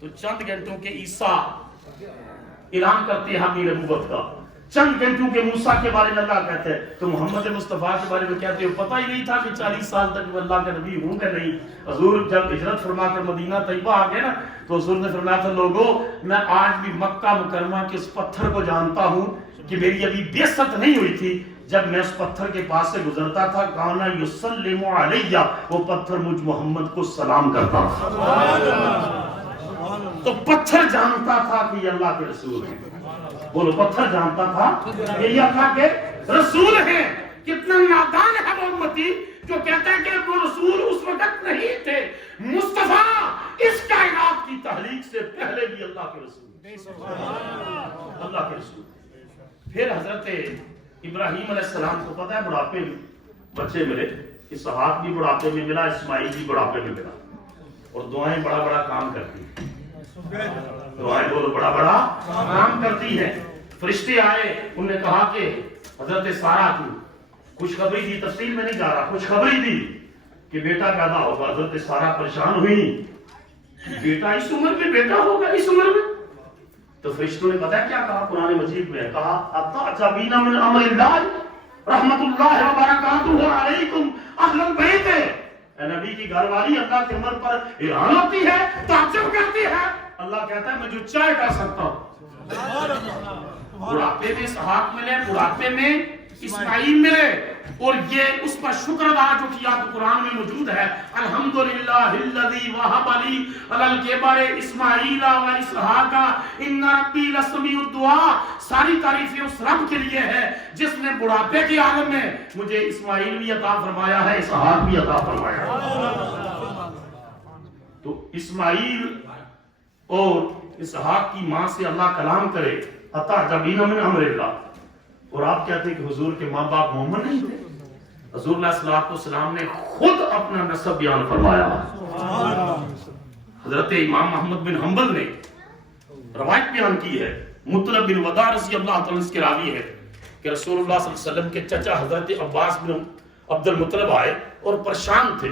تو چند گھنٹوں کے عیسیٰ اعلان کرتے ہیں اپنی نبوت کا. چند گھنٹوں کے موسیٰ کے بارے میں اللہ کہتے ہیں. تو محمد مصطفیٰ کے بارے میں کہتے ہیں پتہ ہی نہیں تھا کہ 40 سال تک وہ اللہ کا نبی ہوں کہ نہیں. حضور جب ہجرت فرما کر مدینہ طیبہ آ گئے نا, تو حضور نے فرمایا تھا لوگوں میں آج بھی مکہ مکرمہ کے اس پتھر کو جانتا ہوں کہ میری ابھی بعثت نہیں ہوئی تھی. جب میں اس پتھر کے پاس سے گزرتا تھا, کانا یسلم علیہ, وہ پتھر مجھ محمد کو سلام کرتا تھا. تو پتھر جانتا تھا کہ یہ اللہ کے رسول ہیں. بولو, پتھر جانتا تھا کہ یہ اللہ کے رسول ہیں. کتنا نادان ہے وہ امتی جو کہتا ہے کہ وہ رسول اس وقت نہیں تھے. مصطفیٰ اس کائنات کی تحلیق سے پہلے بھی اللہ کے رسول, اللہ کے رسول. پھر حضرت ابراہیم علیہ السلام کو پتہ ہے بڑھاپے میں بچے ملے، اسحاق بھی بڑھاپے میں ملا، اسماعیل بھی بڑھاپے میں ملا، اور دعائیں بڑا بڑا کام کرتی ہیں، دعائیں بولو بڑا بڑا کام کرتی ہیں۔ فرشتے آئے، انہوں نے کہا کہ حضرت سارہ کی خوشخبری دی، تفصیل میں نہیں جا رہا، خوشخبری دی کہ بیٹا پیدا ہوگا۔ حضرت سارہ پریشان ہوئی، بیٹا اس عمر میں بیٹا ہوگا، اس عمر میں؟ تو فرشتوں نے پتہ ہے کیا کہا قرآن مجید میں؟ کہا اتعجبین من امر اللہ رحمت اللہ وبرکاتہ علیکم اہل البیت، اے نبی کی گھر والی اللہ کے امر پر ایران ہوتی ہے، تعجب کرتی ہے۔ اللہ کہتا ہے میں جو چاہے کر سکتا ہوں۔ بڑھاپے میں اسحاق ملے، بڑھاپے میں اسماعیل ملے، اور یہ اس پر شکر ادا جو کیا تو قرآن میں موجود ہے، الحمدللہ الذی وہب لی علی الکبر اسماعیل و اسحاق ان ربی لسمیع الدعاء۔ ساری تعریفیں اس رب کے لیے ہے جس نے بڑھاپے کے عالم میں مجھے اسماعیل بھی عطا فرمایا ہے، اسحاق بھی عطا فرمایا ہے۔ تو اسماعیل اور اسحاق کی ماں سے اللہ کلام کرے، اتعجبین من امر اللہ، اور آپ کہتے ہیں کہ حضور کے ماں باپ مومن نہیں تھے؟ حضور علیہ السلام نے خود اپنا نسب بیان فرمایا۔ حضرت امام محمد بن حنبل نے روایت بیان کی ہے، مطلب بن وداع رضی اللہ تعالیٰ عنہ کے راوی ہے کہ رسول اللہ صلی اللہ علیہ وسلم کے چچا حضرت عباس بن عبد المطلب آئے اور پریشان تھے۔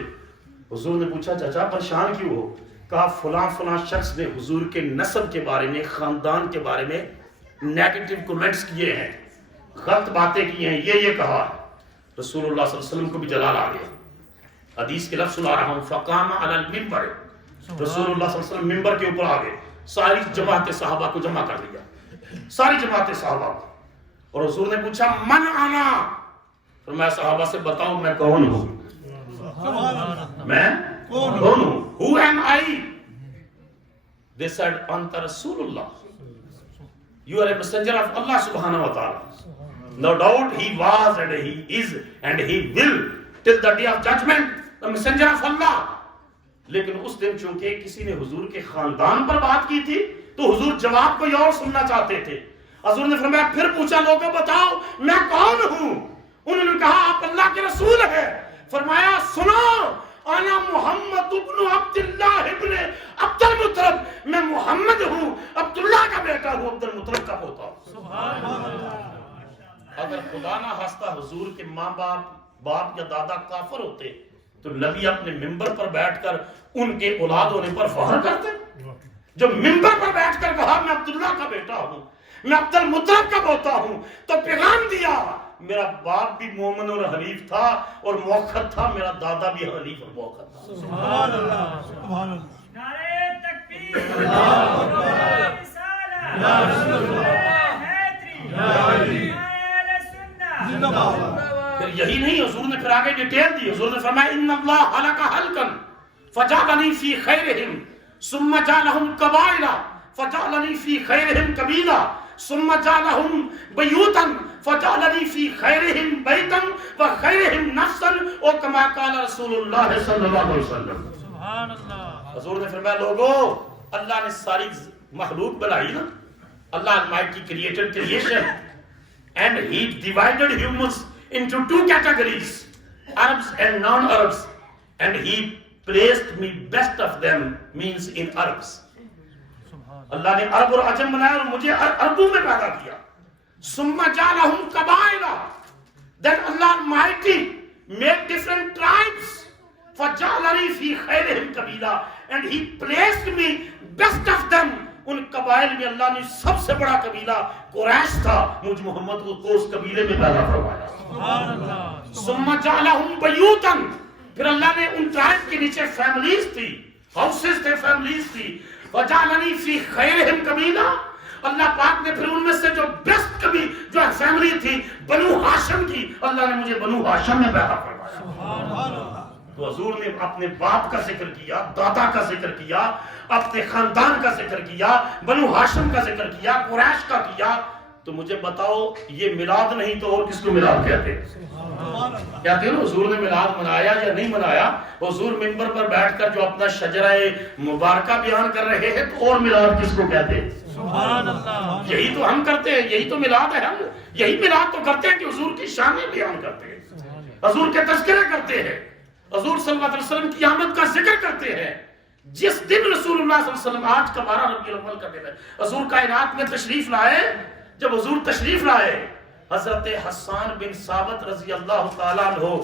حضور نے پوچھا چچا پریشان کیوں ہو؟ کہا فلاں فلاں شخص نے حضور کے نسب کے بارے میں، خاندان کے بارے میں نیگیٹو کومنٹس کیے ہیں، غلط باتیں کی ہیں، یہ کہا۔ رسول اللہ صلی اللہ علیہ وسلم کو بھی جلال آ گیا۔ حدیث کے لفظ سنا رہا ہوں، فقام علی المنبر، رسول اللہ صلی اللہ علیہ وسلم ممبر کے اوپر آ گئے، ساری جماعت صحابہ کو جمع کر لیا، ساری جماعت صحابہ کو، اور حضور نے پوچھا من انا؟ فرمایا صحابہ سے بتاؤ میں کون ہوں، میں کون ہوں؟ Who am I? They said anta Rasulullah, you are a messenger of Allah subhanahu wa ta'ala. No doubt he was and he is and he will till the day of judgment the messenger of Allah. لیکن اس دن چونکہ کسی نے حضور کے خاندان پر بات کی تھی تو حضور جواب کوئی اور سننا چاہتے تھے۔ حضور نے فرمایا پھر پوچھا لوگوں بتاؤ میں کون ہوں؟ انہوں نے کہا آپ اللہ کے رسول ہیں۔ فرمایا سنو انا محمد ابن عبداللہ ابن عبد المطلب، میں محمد ہوں، عبداللہ کا بیٹا ہوں، عبد المطلب کا پوتا ہوں۔ سبحان اللہ۔ اگر خدا نہ خواستہ حضور کے ماں باپ یا دادا کافر ہوتے تو نبی اپنے ممبر پر بیٹھ کر ان کے اولاد ہونے پر فخر کرتے؟ جو ممبر پر بیٹھ کر کہا میں عبداللہ کا بیٹا ہوں، میں عبد المطلب کا پوتا ہوں، تو پیغام دیا میرا باپ بھی مومن اور حنیف تھا اور موقت تھا، میرا دادا بھی حنیف اور موقت تھا۔ سبحان اللہ، سبحان اللہ۔ نعرہ تکبیر، نعرہ رسالہ، یا رسول اللہ، حیدری، یا علی، اہل سنہ، زندہ باد۔ پھر یہی نہیں، حضور نے پھر آگے ڈیٹیل دی۔ حضور نے فرمایا ان اللہ خلق حلقا فجعلنی فی خیرہم ثم جعلہم قبائل فجعلنی فی خیرہم قبیلہ ثم جعلہم بیوتا فجعلنی فی خیرہم بیتا وخیرہم نفسا او کما قال رسول اللہ صلی اللہ علیہ وسلم۔ سبحان اللہ۔ حضور نے فرمایا لوگو اللہ نے ساری مخلوق بنائی نا، Allah almighty created creation and he divided humans into two categories, Arabs and non-Arabs, and he placed me best of them, means in Arabs. اللہ نے عرب اور عجم بنایا اور مجھے عربوں میں پیدا کیا۔ ثم جعلہم قبائل، then Allah Almighty made different tribes. فجعلنی فی خیرہم قبیلہ، and he placed me best of them. ان قبائل میں اللہ نے سب سے بڑا قبیلہ قریش تھا، مجھ محمد کو اس قبیلے میں پیدا فرمایا۔ سبحان اللہ۔ ثم جعلہم بیوتا، پھر اللہ نے ان ٹرائب کے نیچے فیملیز تھی، ہاؤسز تھے، فیملیز تھی۔ وجعلنی فی خیرہم قبیلہ، اللہ پاک نے پھر ان میں سے جو بیسٹ کبھی جو فیملی تھی بنو ہاشم کی، اللہ نے مجھے بنو ہاشم میں پیدا فرمایا۔ سبحان اللہ۔ تو حضور نے اپنے باپ کا ذکر کیا، دادا کا ذکر کیا، اپنے خاندان کا ذکر کیا، بنو ہاشم کا ذکر کیا، قریش کا کیا۔ تو مجھے بتاؤ یہ میلاد نہیں تو اور کس کو میلاد کہتے ہیں؟ کہتے ہیں نا حضور نے میلاد منایا یا نہیں منایا؟ حضور منبر پر بیٹھ کر جو اپنا شجرہ مبارکہ بیان کر رہے ہیں تو اور میلاد کس کو کہتے ہیں؟ سبحان اللہ یہی تو ہم کرتے ہیں, یہی تو میلاد ہے. ہم یہی میلاد تو کرتے ہیں کہ حضور کی شانیں بیان کرتے ہیں, حضور کے تذکرے کرتے ہیں, حضور صلی اللہ علیہ وسلم کی آمد کا ذکر کرتے ہیں. جس دن رسول اللہ صلی اللہ علیہ وسلم, آج کا 12 ربیع الاول کا دن ہے, حضور کائنات میں تشریف لائے. جب حضور تشریف لائے, حضرت حسان بن ثابت رضی اللہ تعالیٰ عنہ,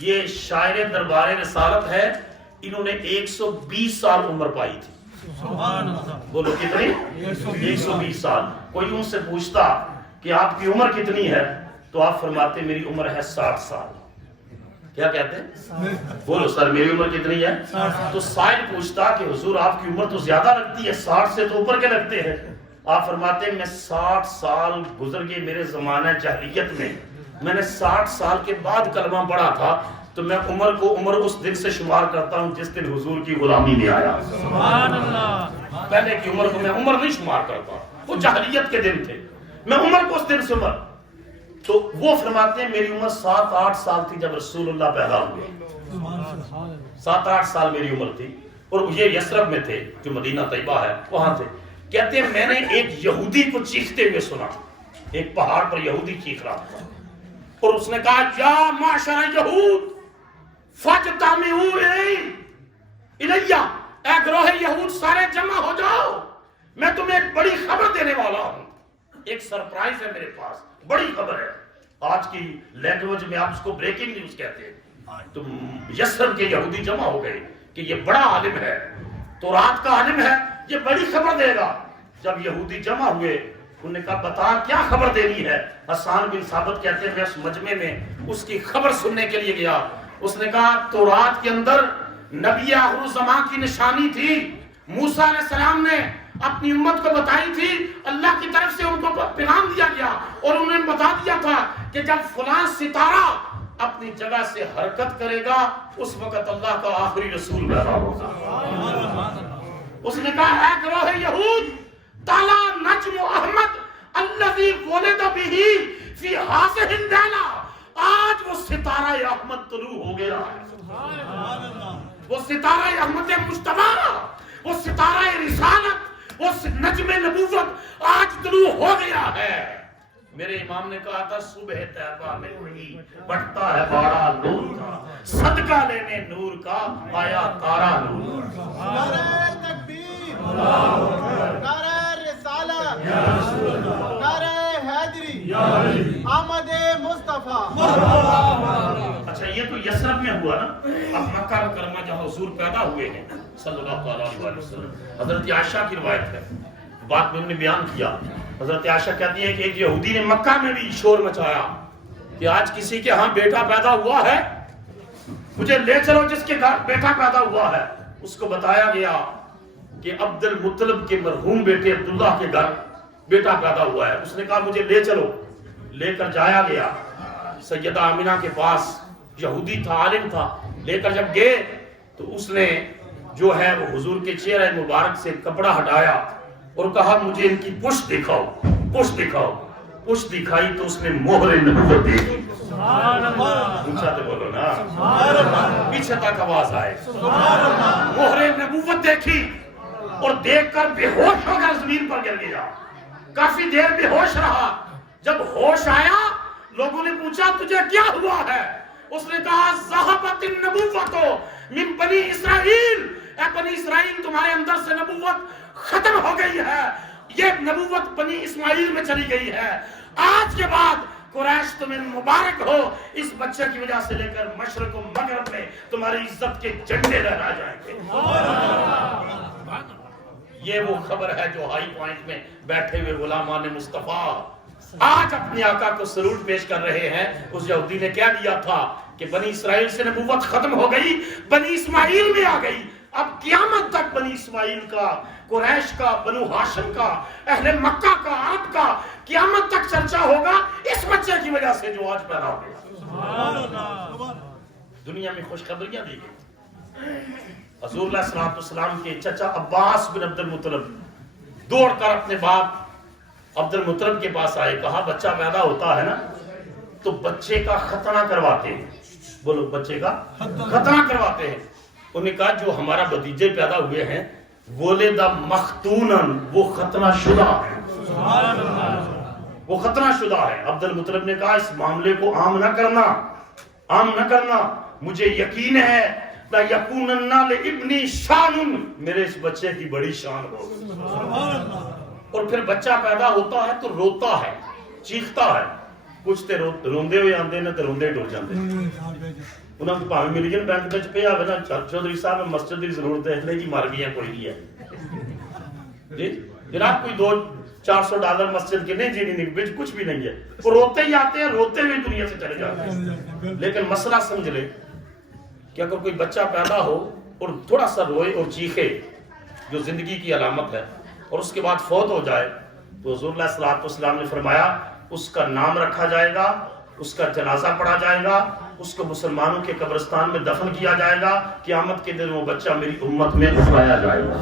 یہ شاعر دربار رسالت ہے, انہوں نے 120 سال عمر پائی تھی. سبحان اللہ بولو کتنی؟ 120 سال. کوئی ان سے پوچھتا کہ آپ کی عمر کتنی ہے, تو آپ فرماتے میری عمر ہے 60 سال. کیا کہتے ہیں؟ بولو سر میری عمر کتنی ہے؟ تو سائل پوچھتا کہ حضور آپ کی عمر تو زیادہ لگتی ہے, 60 سے تو اوپر کے لگتے ہیں. آپ فرماتے ہیں میں 60 سال گزر گئے میرے زمانہ جاہلیت میں نے 60 سال کے بعد کلمہ پڑھا تھا, تو میں عمر کو عمر اس دن سے شمار کرتا ہوں جس دن حضور کی غلامی میں آیا. سبحان اللہ پہلے کی عمر کو میں عمر نہیں شمار کرتا, وہ جاہلیت کے دن تھے, میں عمر کو اس دن سے عمر. تو وہ فرماتے ہیں میری عمر 7-8 سال تھی جب رسول اللہ پیدا ہوئے. 7-8 سال میری عمر تھی, اور یہ یثرب میں تھے جو مدینہ طیبہ ہے, وہاں تھے. کہتے ہیں میں نے ایک یہودی کو چیختے ہوئے سنا, ایک پہاڑ پر یہودی چیخ رہا تھا, اور اس نے کہا یا معاشر یہود فاجتمعوا الیہ, اے گروہ یہود سارے جمع ہو جاؤ, میں تمہیں ایک بڑی خبر دینے والا ہوں. ایک سرپرائز ہے میرے پاس, بڑی خبر ہے. آج کی لینگویج میں آپ اس کو بریکنگ نیوز کہتے ہیں. تو یثرب کے یہودی جمع ہو گئے کہ یہ بڑا عالم ہے, تو رات کا عالم ہے, یہ بڑی خبر دے گا. جب یہودی جمع ہوئے, انہوں نے کہا بتا کیا خبر دینی ہے. حسان بن ثابت کہتے ہیں میں اس مجمع میں اس کی خبر سننے کے لیے گیا. اس نے کہا تورات کے اندر نبی آخر الزمان کی نشانی تھی, موسیٰ علیہ السلام نے اپنی امت کو بتائی تھی, اللہ کی طرف سے ان کو پیغام دیا گیا, اور انہوں نے بتا دیا تھا کہ جب فلاں ستارہ اپنی جگہ سے حرکت کرے گا اس وقت اللہ کا آخری رسول پیدا ہوگا. اس نے کہا اے گروہ یہود تالا نجم احمد الذی ولد به فی هذه الليلہ, آج وہ ستارہ احمد طلوع ہو گیا ہے. وہ ستارہ احمد مجتبی, وہ ستارہ رسالت, وہ نجم نبوت آج طلوع ہو گیا ہے. میرے امام نے کہا تھا صبح طیبہ میں وہی بڑھتا ہے بارہ نور کا, صدقہ لینے نور کا آیا تارا نور. نعرہ تکبیر, نعرہ رسالت, نعرہ حیدری, آمد مصطفیٰ. اچھا یہ تو یثرب میں ہوا نا. اب مکہ مکرمہ جہاں حضور پیدا ہوئے ہیں صلی اللہ علیہ وسلم, حضرت عائشہ کی روایت ہے, بات میں انہوں نے بیان کیا. حضرت عائشہ کہتی ہے کہ ایک یہودی نے مکہ میں بھی شور مچایا کہ آج کسی کے ہاں بیٹا پیدا ہوا ہے, مجھے لے چلو جس کے گھر بیٹا پیدا ہوا ہے. اس کو بتایا گیا کہ عبد المطلب کے مرحوم بیٹے عبداللہ کے گھر بیٹا پیدا ہوا ہے. اس نے کہا مجھے لے چلو. لے کر جایا گیا سیدہ آمینہ کے پاس, یہودی تھا, عالم تھا. لے کر جب گئے تو اس نے جو ہے وہ حضور کے چہرے مبارک سے کپڑا ہٹایا اور کہا مجھے ان کی پشت دکھاؤ, پشت دکھاؤ. پشت دکھائی تو اس نے مہر نبوت دیکھی. اونچا تو بولو نا, پیچھے تک آواز آئے. مہر نبوت دیکھی اور دیکھ کر بے ہوش ہو کر زمین پر گر گیا. کافی دیر بے ہوش رہا. جب ہوش آیا لوگوں نے پوچھا تجھے کیا ہوا ہے. اس نے کہا ذہبت النبوۃ من بنی اسرائیل, اے بنی اسرائیل تمہارے اندر سے نبوت ختم ہو گئی ہے. یہ نبوت بنی اسماعیل میں چلی گئی ہے. آج کے بعد قریش تمہیں مبارک ہو, اس بچے کی وجہ سے لے کر مشرق و مغرب میں تمہاری عزت کے جھنڈے لہرا جائیں گے. یہ وہ خبر ہے جو ہائی پوائنٹ میں بیٹھے ہوئے غلامان مصطفیٰ آج اپنے آقا کو سلوٹ پیش کر رہے ہیں. اس یہودی نے کیا دیا تھا کہ بنی اسرائیل سے نبوت ختم ہو گئی, بنی اسماعیل میں آ گئی. اب قیامت تک بنی اسماعیل کا, قریش کا, بنو ہاشم کا, اہل مکہ کا, عرب کا قیامت تک چرچا ہوگا اس بچے کی وجہ سے جو آج پیدا ہو گیا. دنیا میں خوشخبریاں دی گئی. حضور علیہ الصلوۃ والسلام کے چچا عباس بن عبد المطلب دوڑ کر اپنے باپ عبد المطلب کے پاس آئے. کہا بچہ پیدا ہوتا ہے نا تو بچے کا ختنہ کرواتے ہیں. بولو بچے کا ختنہ کرواتے ہیں. انہوں نے کہا جو ہمارا بھتیجے پیدا ہوئے ہیں ولد مختونن، وہ ختنہ شدہ ہے، وہ ختنہ شدہ ہے۔ عبد المطلب نے کہا اس معاملے کو عام نہ کرنا، عام نہ کرنا، مجھے یقین ہے لا یکونن لابنی شان، میرے اس بچے کی بڑی شان ہوگی۔ اور پھر بچہ پیدا ہوتا ہے تو روتا ہے، چیختا ہے، کچھ تے روندے ہوئے آندے نے تے روندے ٹر جاندے، انہاں کو پاویں ملین بینک وچ پیا ہوے نا چودھری صاحب مسجد دی ضرورت ہے، اس لیے جی مر گیا کوئی نہیں ہے جی جناب، کوئی $200-400 مسجد کے نہیں جی نہیں بچ کچھ بھی نہیں ہے، وہ روتے ہی آتے ہیں، روتے ہوئے دنیا سے چلے جاتے ہیں۔ لیکن مسئلہ سمجھ لے کہ اگر کوئی بچہ پیدا ہو اور تھوڑا سا روئے اور چیخے، جو زندگی کی علامت ہے، اور اس کے بعد فوت ہو جائے، تو حضور علیہ الصلوۃ والسلام نے فرمایا اس کا نام رکھا جائے گا، اس کا جنازہ پڑھا جائے گا، اس کو مسلمانوں کے قبرستان میں دفن کیا جائے گا، قیامت کے دن وہ بچہ میری امت میں اٹھایا جائے گا۔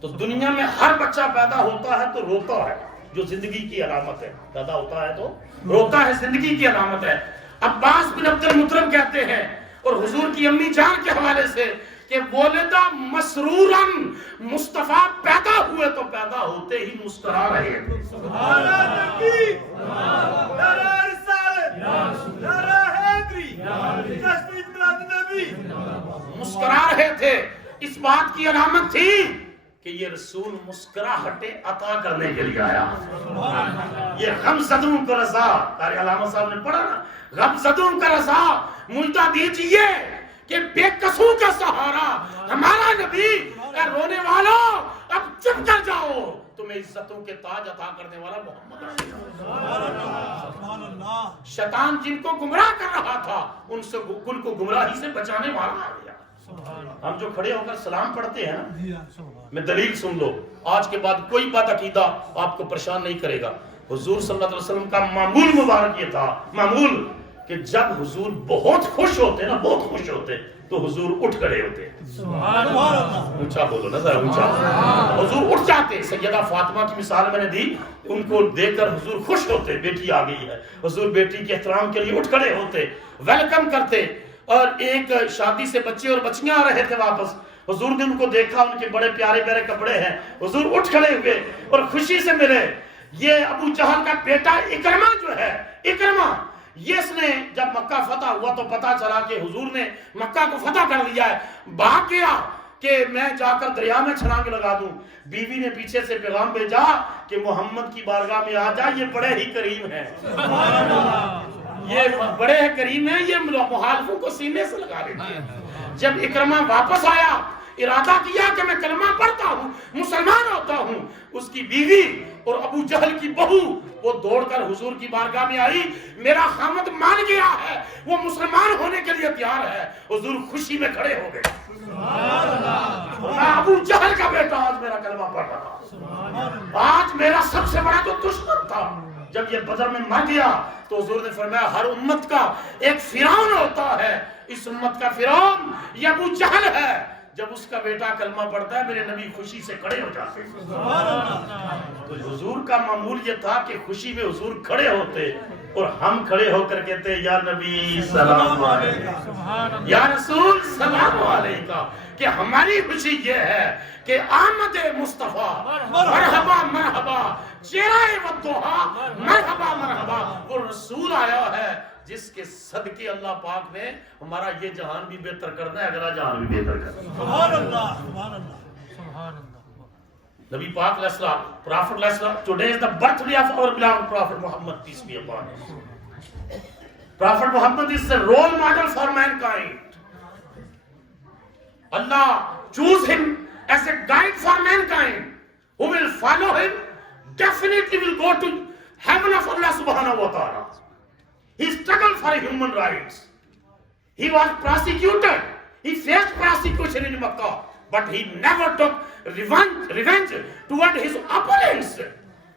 تو دنیا میں ہر بچہ پیدا ہوتا ہے تو روتا ہے، جو زندگی کی علامت ہے، پیدا ہوتا ہے تو روتا ہے، زندگی کی علامت ہے۔ عباس بن عبد المطلب کہتے ہیں، اور حضور کی امی جان کے حوالے سے، کہ ولدہ مسرورن، مصطفیٰ پیدا ہوئے تو پیدا ہوتے ہی مسکرا رہے ہیں۔ سبحان نبی، نعرہ رسالت، نعرہ حیدری، جشن میلاد نبی، مسکرا رہے تھے۔ اس بات کی علامت تھی کہ یہ رسول مسکراہٹیں عطا کرنے کے لیے آیا۔ یہ غمزدوں کو رضا، قاری علامہ صاحب نے پڑھا نا، غمزدوں کا رضا مجھے دیجئے کہ بے قصوں کا سہارا ہمارا نبی، اے رونے والوں اب چپ کر جاؤ، تمہیں عزتوں کے تاج عطا کرنے والا محمد ہے۔ شیطان جن کو گمراہ کر رہا تھا ان سے ان کو گمراہی سے بچانے والا آ گیا۔ ہم جو کھڑے ہو کر سلام پڑھتے ہیں نا، میں دلیل سن لو، آج کے بعد کوئی بات عقیدہ آپ کو پریشان نہیں کرے گا۔ حضور صلی اللہ علیہ وسلم کا معمول مبارک یہ تھا، معمول کہ جب حضور بہت خوش ہوتے نا، بہت خوش ہوتے تو حضور اٹھ کھڑے ہوتے۔ اونچا بولو نا ذرا، اونچا۔ حضور اٹھ جاتے۔ سیدہ فاطمہ کی مثال میں نے دی، ان کو دیکھ کر حضور خوش ہوتے، بیٹی آ گئی ہے، حضور بیٹی کے احترام کے لیے اٹھ کھڑے ہوتے، ویلکم کرتے۔ اور ایک شادی سے بچے اور بچیاں آ رہے تھے واپس، حضور نے ان کو دیکھا، ان کے بڑے پیارے پیارے کپڑے ہیں، حضور اٹھ کھڑے ہوئے اور خوشی سے ملے۔ یہ ابو جہل کا بیٹا اکرمہ جو ہے، اکرمہ، یہ اس نے جب مکہ فتح ہوا تو پتا چلا کہ حضور نے مکہ کو فتح کر لیا ہے، بھاگ گیا کہ میں جا کر دریا میں چھلانگ لگا دوں۔ بیوی نے پیچھے سے پیغام بھیجا کہ محمد کی بارگاہ میں آ جا، یہ بڑے ہی کریم ہیں، یہ بڑے کریم ہیں، یہ مخالفوں کو سینے سے لگا دیتے ہیں۔ جب اکرمہ واپس آیا، ارادہ کیا کہ میں کلمہ پڑھتا ہوں، مسلمان ہوتا ہوں، اس کی بیوی اور ابو جہل کی بہو وہ دوڑ کر حضور کی بارگاہ میں آئی، میرا خامد مان گیا ہے، وہ مسلمان ہونے کے لیے تیار ہے۔ حضور خوشی میں کھڑے ہو گئے، میں ابو جہل کا بیٹا آج میرا کلمہ پڑھ رہا، آج میرا سب سے بڑا جو دشمن تھا جب یہ بدر میں مر گیا تو حضور نے فرمایا ہر امت کا ایک فرعون ہوتا ہے، اس امت کا فرعون یہ ابو جہل ہے، جب اس کا بیٹا کلمہ پڑھتا ہے میرے نبی خوشی سے کھڑے ہو جاتے ہیں۔ تو حضور کا معمول یہ تھا کہ خوشی میں حضور کھڑے ہوتے اور ہم کھڑے ہو کر کہتے یا نبی سلام علیکہ، یا رسول سلام علیکہ، کہ ہماری خوشی یہ ہے کہ آمد مصطفیٰ مرحبا مرحبا چہرہ والضحیٰ مرحبا مرحبا، وہ رسول آیا ہے جس کے صدقے اللہ پاک نے ہمارا یہ جہان بھی بہتر کرنا ہے، اگلا جہان بھی بہتر کرنا ہے۔ سبحان اللہ، سبحان اللہ، سبحان اللہ۔ نبی پاک علیہ السلام، Prophet علیہ السلام, today is the birthday of our beloved Prophet Muhammad, peace be upon him. Prophet Muhammad is the role model for mankind. Allah choose him as a guide for mankind. Who will follow him definitely will go to heaven of Allah subhanahu wa ta'ala. He struggled for human rights. He was prosecuted. He faced prosecution in Makkah, but he never took revenge toward his opponents.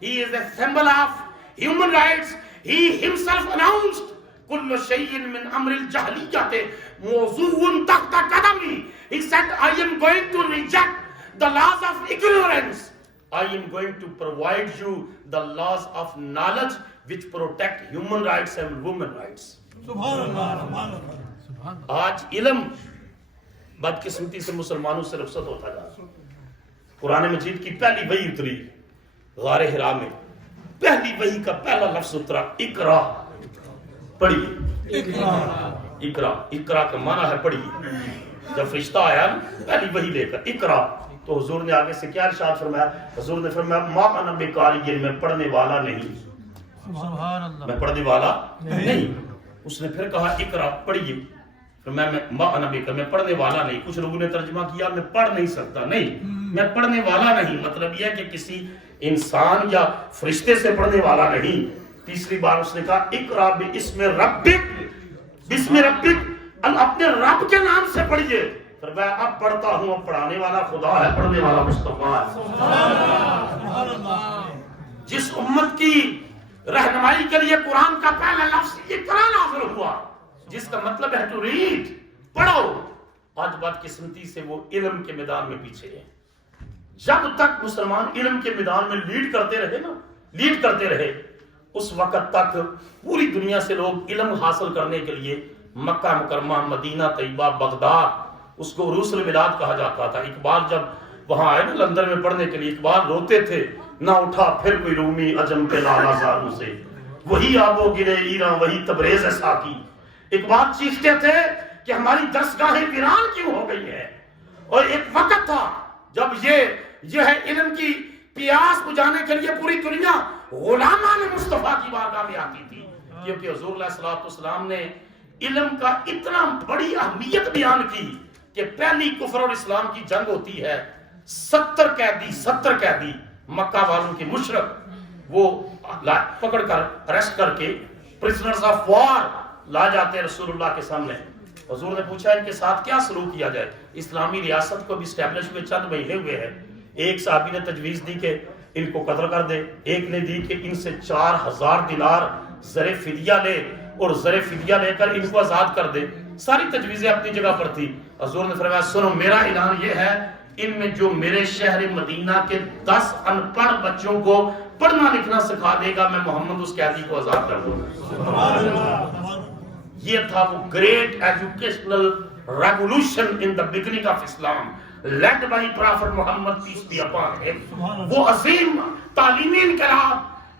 He is a symbol of human rights. He himself announced, "Kullu shay'in min amri al-jahliyyati mawzu'un tahta qadami." He said, "I am going to reject the laws of ignorance. I am going to provide you the laws of knowledge which protect human rights and women rights." سبحان اللہ، سبحان اللہ۔ آج علم بدقسمتی سے مسلمانوں سے رخصت ہوتا جا رہا ہے۔ قرآن مجید کی پہلی وحی اتری غار حرا میں، پہلی وحی کا پہلا لفظ اترا اقرا، پڑھیے اقرا، اقرا کا معنی ہے پڑھیے۔ جب فرشتہ آیا پہلی وحی لے کر اقرا، تو حضور نے آگے سے کیا ارشاد فرمایا؟ حضور نے فرمایا ما انا بقاری، میں پڑھنے والا نہیں، سبحان اللہ، میں پڑھنے والا نہیں۔ اس نے پھر کہا اقرا، پڑھیے، میں ما انا بقاری، میں پڑھنے والا نہیں۔ کچھ لوگوں نے ترجمہ کیا میں پڑھ نہیں سکتا، نہیں، میں پڑھنے والا نہیں، مطلب یہ ہے کہ کسی انسان یا فرشتے سے پڑھنے والا نہیں۔ تیسری بار اس نے کہا اقرا باسم ربک، بسم ربک، اپنے رب کے نام سے پڑھیے۔ فرمایا اب پڑھتا ہوں، اب پڑھانے والا خدا ہے، پڑھنے والا مصطفیٰ ہے۔ جس امت کی رہنمائی کے لیے قرآن کا پہلا لفظ اقرا نازل ہوا، جس کا مطلب ہے ٹو ریڈ، پڑھو، آج بدقسمتی سے وہ علم کے میدان میں پیچھے ہیں۔ جب تک مسلمان علم کے میدان میں لیڈ کرتے رہے اس وقت تک پوری دنیا سے لوگ علم حاصل کرنے کے لیے مکہ مکرمہ، مدینہ طیبہ، بغداد، اس کو عروس البلاد کہا جاتا تھا۔ اقبال جب وہاں آئے نا لندن میں پڑھنے کے لیے، اقبال روتے تھے، نہ اٹھا پھر کوئی رومی عجم کے لالا زاروں سے، وہی آبو گرے ایران، وہی تبریز ساکی۔ اقبال چیختے تھے کہ ہماری درسگاہیں ویران کیوں ہو گئی ہیں۔ اور ایک وقت تھا جب یہ ہے علم کی پیاس بجھانے کے لیے پوری دنیا غلامان مصطفیٰ کی بارگاہ میں آتی تھی، کیونکہ حضور علیہ الصلوۃ والسلام نے علم کا اتنا بڑی اہمیت بیان کی کہ پہلی کفر اور اسلام کی جنگ ہوتی ہے، 70 قیدی مکہ والوں کے مشرک وہ پکڑ کر اریسٹ کر کے پرزنرز آف وار لا جاتے ہیں رسول اللہ کے سامنے۔ حضور نے پوچھا ان کے ساتھ کیا سلوک کیا جائے؟ اسلامی ریاست کو بھی اسٹیبلش ہوئے چند مہینے ہوئے ہیں۔ ایک صحابی نے تجویز دی کہ ان کو قتل کر دے، ایک نے دی کہ ان سے 4000 دینار زر فدیہ لے اور زر فدیہ لے کر ان کو آزاد کر دے۔ ساری تجویزیں اپنی جگہ پر تھی۔ حضور نے فرمایا سنو، میرا اعلان یہ ہے، ان میں جو میرے شہر مدینہ کے 10 ان پڑھ بچوں کو پڑھنا لکھنا سکھا دے گا، میں محمد اس قیدی کو آزاد کر دوں گا۔ یہ تھا وہ great educational revolution in the beginning of Islam led by prophet Muhammad peace be upon him, وہ عظیم تعلیمی انقلاب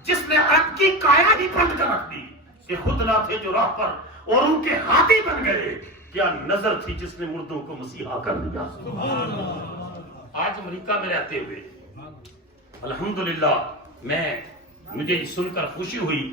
جس نے عرب کی کایا ہی بند کر رکھ دی کہ خود نہ تھے جو راہ پر اور ان کے ہاتھی بن گئے۔ کیا نظر تھی جس نے مردوں کو مسیحا کر دیا۔ آج امریکہ میں رہتے ہوئے الحمدللہ مجھے یہ سن کر خوشی ہوئی،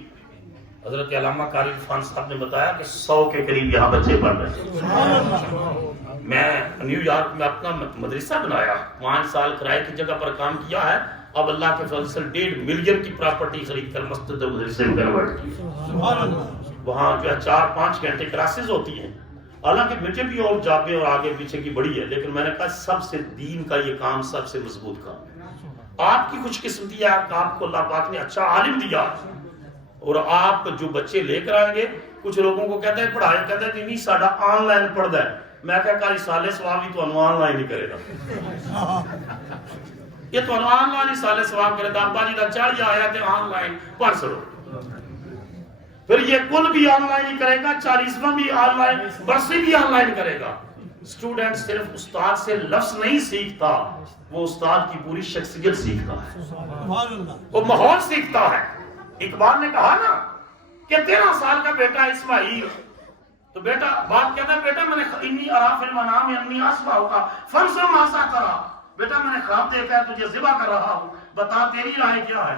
حضرت علامہ قاری عرفان صاحب نے بتایا کہ 100 کے قریب یہاں بچے پڑھ رہے ہیں۔ میں نیو یارک میں اپنا مدرسہ بنایا، 5 سال کرائے کی جگہ پر کام کیا ہے، اب اللہ کے فضل سے 1.5 ملین کی پراپرٹی خرید کر مسجد مدرسے میں کنورٹ کی۔ وہاں جو ہے 4-5 گھنٹے کلاسز ہوتی ہیں، حالانکہ مجھے بھی اور جابیں اور آگے پیچھے کی بڑی ہے، لیکن میں نے کہا سب سے دین کا یہ کام سب سے مضبوط کام۔ آپ کی خوش قسمتی ہے کہ آپ کو اللہ پاک نے اچھا عالم دیا، اور آپ جو بچے لے کر آئیں گے، کچھ لوگوں کو کہتے ہیں پڑھائی، کہتے ہیں نہیں ساڈا آن لائن پڑھدا ہے۔ میں کہا کاری سالے ثواب بھی تو آن لائن ہی کرے گا، یہ تو آن لائن ہی سالے ثواب کرے گا۔ ابا جی دا چاڑیا آیا تے آن لائن پڑھ سکو، پھر یہ کل بھی آن لائن ہی کرے گا، 40واں بھی آن لائن، برسی بھی آن لائن کرے گا۔ اسٹوڈنٹ صرف استاد سے لفظ نہیں سیکھتا، وہ استاد کی پوری شخصیت سیکھتا ہے، وہ ماحول سیکھتا ہے۔ اقبال نے کہا نا کہ 13 سال کا بیٹا اسماعیل، تو بیٹا باپ کہتا ہے بیٹا میں نے انی ارا فی المنام انی اصبح کا فنظر ماذا ترى، بیٹا میں نے خواب دیکھا ہے تجھے ذبح کر رہا ہوں، بتا تیری رائے کیا ہے۔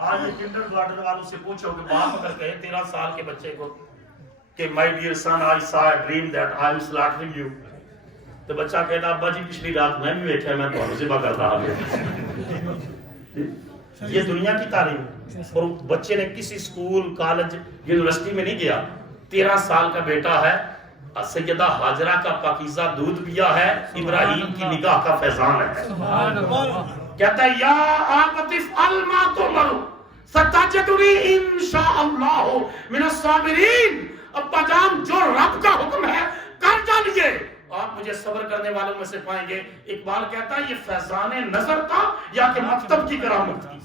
آج کنڈر گارڈن والوں سے پوچھو کہ باپ اگر کہے 13 سال کے بچے کو کہ my dear son I saw a dream that I am slaughtering you, تو بچہ کہتا ابا جی پچھلی رات میں بھی دیکھا میں تمہیں ذبح کر رہا ہوں۔ یہ دنیا کی تعلیم، اور بچے نے کسی اسکول کالج یونیورسٹی میں نہیں گیا، 13 سال کا بیٹا ہے، سیدہ ہاجرہ کا پاکیزہ دودھ پیا ہے، ابراہیم کی نگاہ کا فیضان ہے۔ کہتا ہے یا آبت افعل ما تؤمر ستجدنی انشاءاللہ من الصابرین، ابا جان جو رب کا حکم ہے کر ڈالیے، آپ مجھے صبر کرنے والوں میں سے پائیں گے۔ اقبال کہتا ہے یہ فیضان نظر تھا یا کہ مکتب کی کرامت تھی،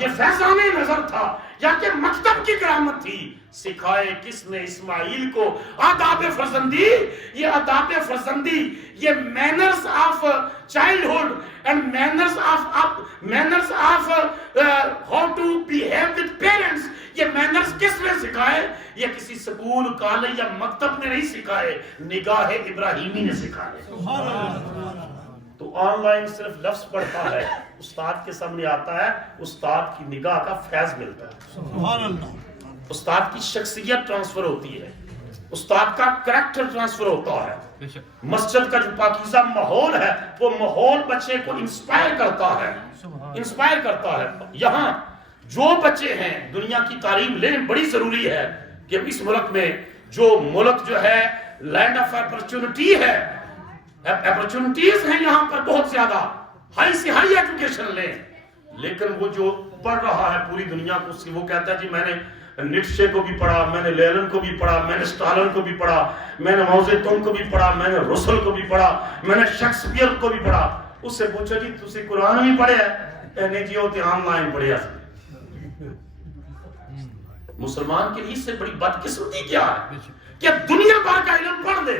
یہ فیضان نظر تھا یا کہ مکتب کی کرامت تھی۔ سکھائے کس نے اسماعیل کو آداب فرزندی؟ یہ آداب فرزندی، یہ manners of childhood and manners of how to behave with parents, یہ مینرز کس نے سکھائے؟ یہ کسی سکول، کالج یا مکتب نے نہیں سکھائے، نگاہ ابراہیمی نے سکھائے۔ تو آن لائن صرف لفظ پڑھتا ہے، استاد کے سامنے آتا ہے، استاد کی نگاہ کا فیض ملتا ہے، سبحان اللہ، استاد کی شخصیت ٹرانسفر ہوتی ہے، استاد کا کریکٹر ٹرانسفر ہوتا ہے۔ مسجد کا جو پاکیزہ ماحول ہے وہ ماحول بچے کو انسپائر کرتا ہے، انسپائر کرتا ہے۔ یہاں جو بچے ہیں دنیا کی تعلیم لیں، بڑی ضروری ہے کہ اس ملک میں جو ملک جو ہے لینڈ آف اپرچونٹی ہے، اپرچونٹیز ہیں یہاں پر بہت زیادہ، ہائی سے ہائی ایجوکیشن لیں، لیکن وہ جو پڑھ رہا ہے پوری دنیا کو، وہ کہتا ہے جی میں نے نیٹشے کو بھی پڑھا، میں نے لینن کو بھی پڑھا، میں نے اسٹالن کو بھی پڑھا، میں نے ماؤ زے تونگ کو بھی پڑھا، میں نے رسل کو بھی پڑھا، میں نے شیکسپیئر کو بھی پڑھا۔ اس سے پوچھو جی تسی قرآن بھی پڑھے ہے؟ نہیں جی ہوتے آن لائن پڑھے ہے۔ مسلمان کے لیے اس سے بڑی بدقسمتی کیا ہے کہ دنیا بھر کا علم پڑھ دے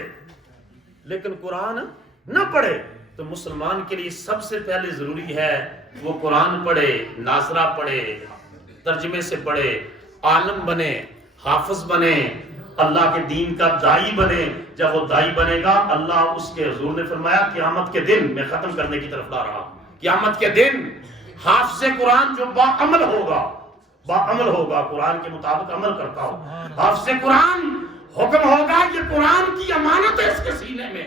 لیکن قرآن نہ پڑھے؟ تو مسلمان کے لیے سب سے پہلے ضروری ہے وہ قرآن پڑھے، ناظرہ پڑھے، ترجمے سے پڑھے، عالم بنے، حافظ بنے، اللہ کے دین کا دائی بنے۔ جب وہ دائی بنے گا، اللہ اس کے، حضور نے فرمایا قیامت کے دن، میں ختم کرنے کی طرف لا رہا ہوں، قیامت کے دن حافظ قرآن جو باعمل ہوگا، باعمل ہوگا، قرآن کے مطابق عمل کرتا ہو، حافظ قرآن، حکم ہوگا یہ قرآن کی امانت ہے اس کے سینے میں،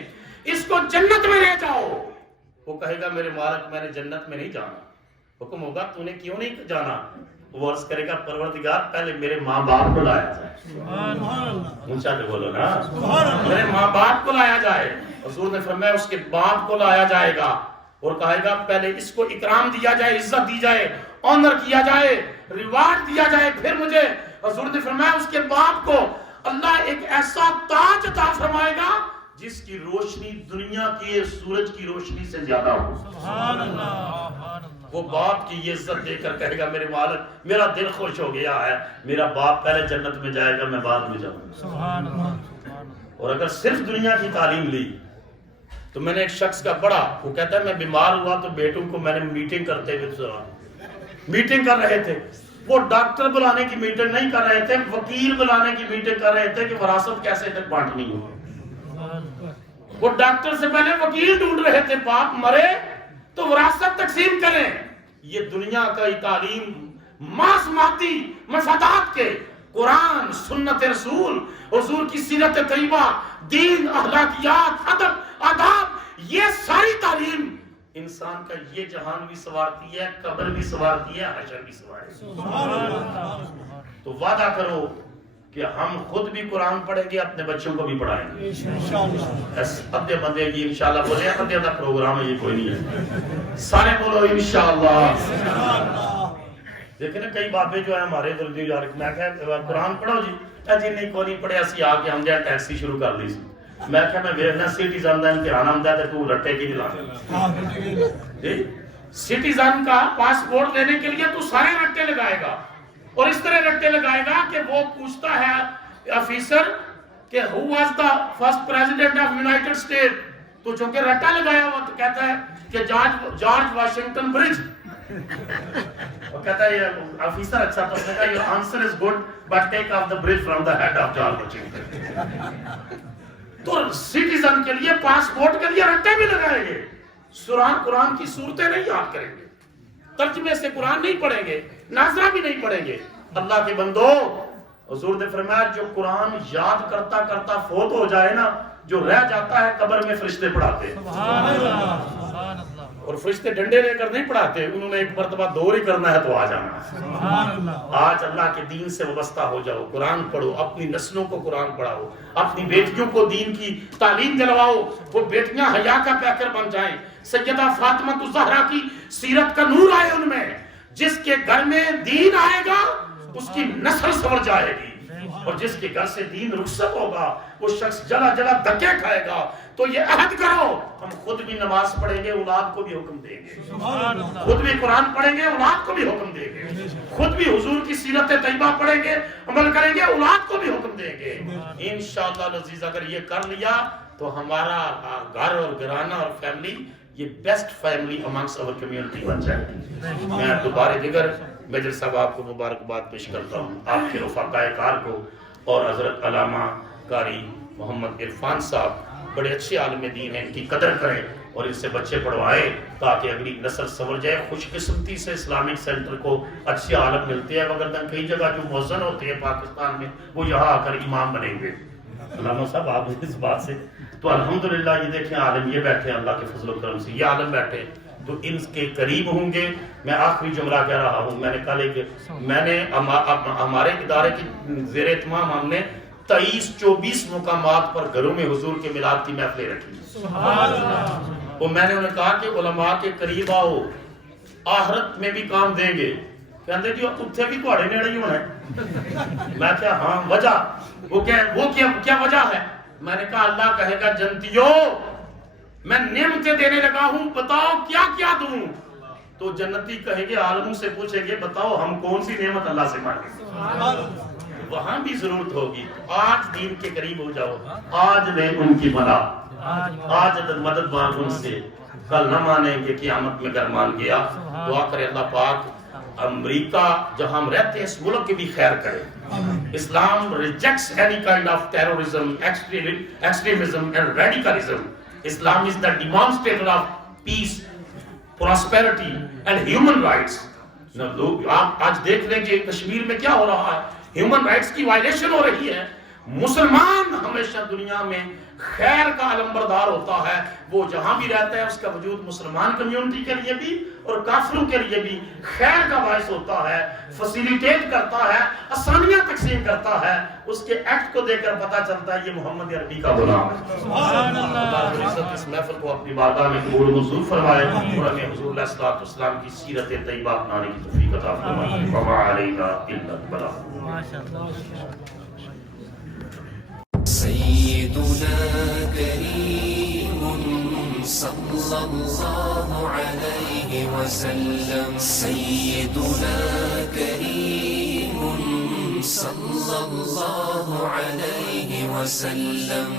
اس کو جنت میں لے جاؤ۔ وہ کہے گا میرے مالک میں نے جنت میں نہیں جانا۔ حکم ہوگا تو نے کیوں نہیں جانا؟ وہ عرض کرے گا پروردگار پہلے میرے ماں باپ کو لایا جائے، اونچا کے بولو نا، میرے ماں باپ کو لایا جائے۔ حضور نے فرمایا اس کے باپ کو لایا جائے گا اور کہے گا پہلے اس کو اکرام دیا جائے، عزت دی جائے، آنر کیا جائے، ریوارڈ دیا جائے، پھر مجھے، حضور نے فرمایا اس کے باپ کو اللہ ایک ایسا تاج عطا فرمائے گا جس کی روشنی دنیا کے سورج کی روشنی سے زیادہ ہو۔ سبحان اللہ، وہ باپ کی یہ عزت دے کر کہے گا میرے مالک میرا دل خوش ہو گیا ہے، میرا باپ پہلے جنت میں جائے گا، میں بعد میں جاؤں گا۔ سبحان اللہ۔ اور اگر صرف دنیا کی تعلیم لی تو میں نے ایک شخص کا پڑھا، وہ کہتا ہے میں بیمار ہوا تو بیٹوں کو میں نے میٹنگ کرتے ہوئے سنا، میٹنگ کر رہے تھے، وہ ڈاکٹر بلانے کی میٹنگ نہیں کر رہے تھے، وکیل بلانے کی میٹنگ کر رہے تھے کہ وراثت کیسے تک بانٹنی ہو۔ وہ ڈاکٹر سے پہلے وکیل ڈھونڈ رہے تھے، باپ مرے تو وراثت تقسیم کریں۔ یہ دنیا کا تعلیم ماس مادی مفادات کے، قرآن، سنت رسول، حضور کی سیرت طیبہ، دین، اخلاقیات، ادب، آداب، یہ ساری تعلیم انسان کا یہ جہان بھی سوارتی ہے، قبر بھی سوارتی ہے، حشر بھی سوارتی ہے۔ تو وعدہ کرو کہ ہم خود بھی قرآن پڑھیں گے، اپنے بچوں کو بھی پڑھائیں گے۔ ادھے بندے یہ انشاءاللہ بولے، ادھے کا پروگرام ہے یہ کوئی نہیں ہے، سارے بولو انشاءاللہ۔ دیکھیں نا کئی بابے جو ہیں ہمارے دردی جارک، میں کہا قرآن پڑھو جی، جی نہیں کوئی نہیں پڑھے، اسی آ کے ہم جائے ٹیکسی شروع کر لی سی۔ میں کہا میں ویرنا سٹیزن دا امتحان آمدہ ہے تو رٹے کی نہیں لانا، سٹیزن کا پاسپورٹ لینے کے لیے تو سارے رٹے لگائے گا، اور اس طرح رٹے لگائے گا کہ وہ پوچھتا ہے آفیسر کہ who was the first president of United States، تو چونکہ رٹا لگایا ہوا تو کہتا ہے کہ جارج واشنگٹن برج، وہ کہتا ہے یہ آفیسر اچھا تو کہتا ہے your answer is good but take off the bridge from the head of George Washington۔ تو سٹیزن کے لیے پاسپورٹ کے لیے رٹے بھی لگائیں گے، قرآن کی صورتیں نہیں یاد کریں گے، ترجمے سے قرآن نہیں پڑھیں گے، ناظرہ بھی نہیں پڑھیں گے۔ اللہ کے بندو، حضور نے فرمایا جو قرآن یاد کرتا کرتا فوت ہو جائے نا، جو رہ جاتا ہے قبر میں فرشتے پڑھاتے ہیں، اور فرشتے ڈنڈے لے کر نہیں پڑھاتے، انہوں نے ایک مرتبہ دور ہی کرنا ہے تو آ جانا۔ آج اللہ کے دین سے وابستہ ہو جاؤ، قرآن پڑھو، اپنی نسلوں کو قرآن پڑھاؤ، اپنی بیٹیوں کو دین کی تعلیم دلواؤ، وہ بیٹیاں حیا کا پیکر بن جائیں۔ سیدہ فاطمہ الزہرا کی سیرت کا نور آئے ان میں، جس کے گھر میں دین آئے گا اس کی نسل سنور جائے گی، اور جس کے گھر سے دین رخصت ہوگا وہ شخص جلا جلا دھکے کھائے گا۔ تو یہ عہد کرو، ہم خود بھی نماز پڑھیں گے، اولاد کو بھی حکم دیں گے، خود بھی قرآن پڑھیں گے، اولاد کو بھی حکم دیں گے، خود بھی حضور کی سیرت طیبہ پڑھیں گے، عمل کریں گے، اولاد کو بھی حکم دیں گے. انشاءاللہ العزیز اگر یہ کر لیا تو ہمارا گھر اور گھرانہ اور فیملی یہ بیسٹ فیملی امانگس اور کمیونٹی بن جائے گی. میں دوبارہ دیگر میجر صاحب آپ کو مبارکباد پیش کرتا ہوں، آپ کے رفقاء کار کو، اور حضرت علامہ قاری محمد عرفان صاحب بڑے اچھے عالم دین ہیں، ان کی قدر کریں اور ان سے بچے پڑھوائیں تاکہ اگلی نسل سنور جائے. خوش قسمتی سے اسلامک سینٹر کو اچھے عالم ملتے ہیں، مگر کئی جگہ جو مؤذن ہوتے ہیں پاکستان میں وہ یہاں آ کر امام بنیں گے. علامہ صاحب آپ اس بات سے تو الحمدللہ یہ دیکھیں عالم یہ بیٹھے ہیں، اللہ کے فضل و کرم سے یہ عالم بیٹھے تو ان کے قریب ہوں گے. میں آخری جملہ کہہ رہا ہوں، میں نے کل ہمارے ادارے کی زیر اہتمام ہم نے 23-24 مقامات پر گھروں میں حضور کے میلاد کی محفلیں رکھی. اور میں نے انہیں کہا کہ علماء کے قریب آؤ، آخرت میں بھی کام دیں گے. کہتے جی اتھے بھی تھوڑے نیڑے ہی ہونا ہے. میں کہا ہاں وجہ وہ کیا وجہ ہے؟ میں نے کہا اللہ کہے گا جنتیوں میں نعمتیں دینے لگا ہوں، بتاؤ کیا کیا دوں؟ تو جنتی کہیں گے، عالموں سے پوچھیں گے بتاؤ ہم کون سی نعمت اللہ سے مانگیں. وہاں بھی ضرورت ہوگی. آج دین کے قریب ہو جاؤ، آج لیں ان کی بلا، آج مدد مانگ ان سے، کل نہ مانیں گے قیامت میں گر مان گیا. دعا کرے اللہ پاک امریکہ جہاں ہم رہتے ہیں اس ملک کی بھی خیر کرے. اسلام rejects any kind of terrorism, extremism and radicalism. Islam is the demonstrator of peace, prosperity and human rights. آپ آج دیکھ لیں کہ کشمیر میں کیا ہو رہا ہے، ہیومن رائٹس کی وائلیشن ہو رہی ہے. مسلمان ہمیشہ دنیا میں خیر کا علمبردار ہوتا ہے، وہ جہاں بھی رہتا ہے اس کا وجود مسلمان کمیونٹی کے لیے بھی اور کافروں کے لیے بھی خیر کا باعث ہوتا ہے، فیسیلیٹیٹ کرتا ہے، آسانیاں تقسیم کرتا ہے. اس کے ایکٹ کو دیکھ کر پتہ چلتا ہے یہ محمد عربی کا غلام ہے. اللہ رب العزت اس محفل کو اپنی بارگاہ میں قبول منظور فرمائے اور ہمیں حضور علیہ الصلوۃ والسلام کی سیرت طیبہ اپنانے کی توفیق عطا فرمائے. وما علینا الا البلاغ. سيدنا كريم صلى الله عليه وسلم. سيدنا كريم صلى الله عليه وسلم.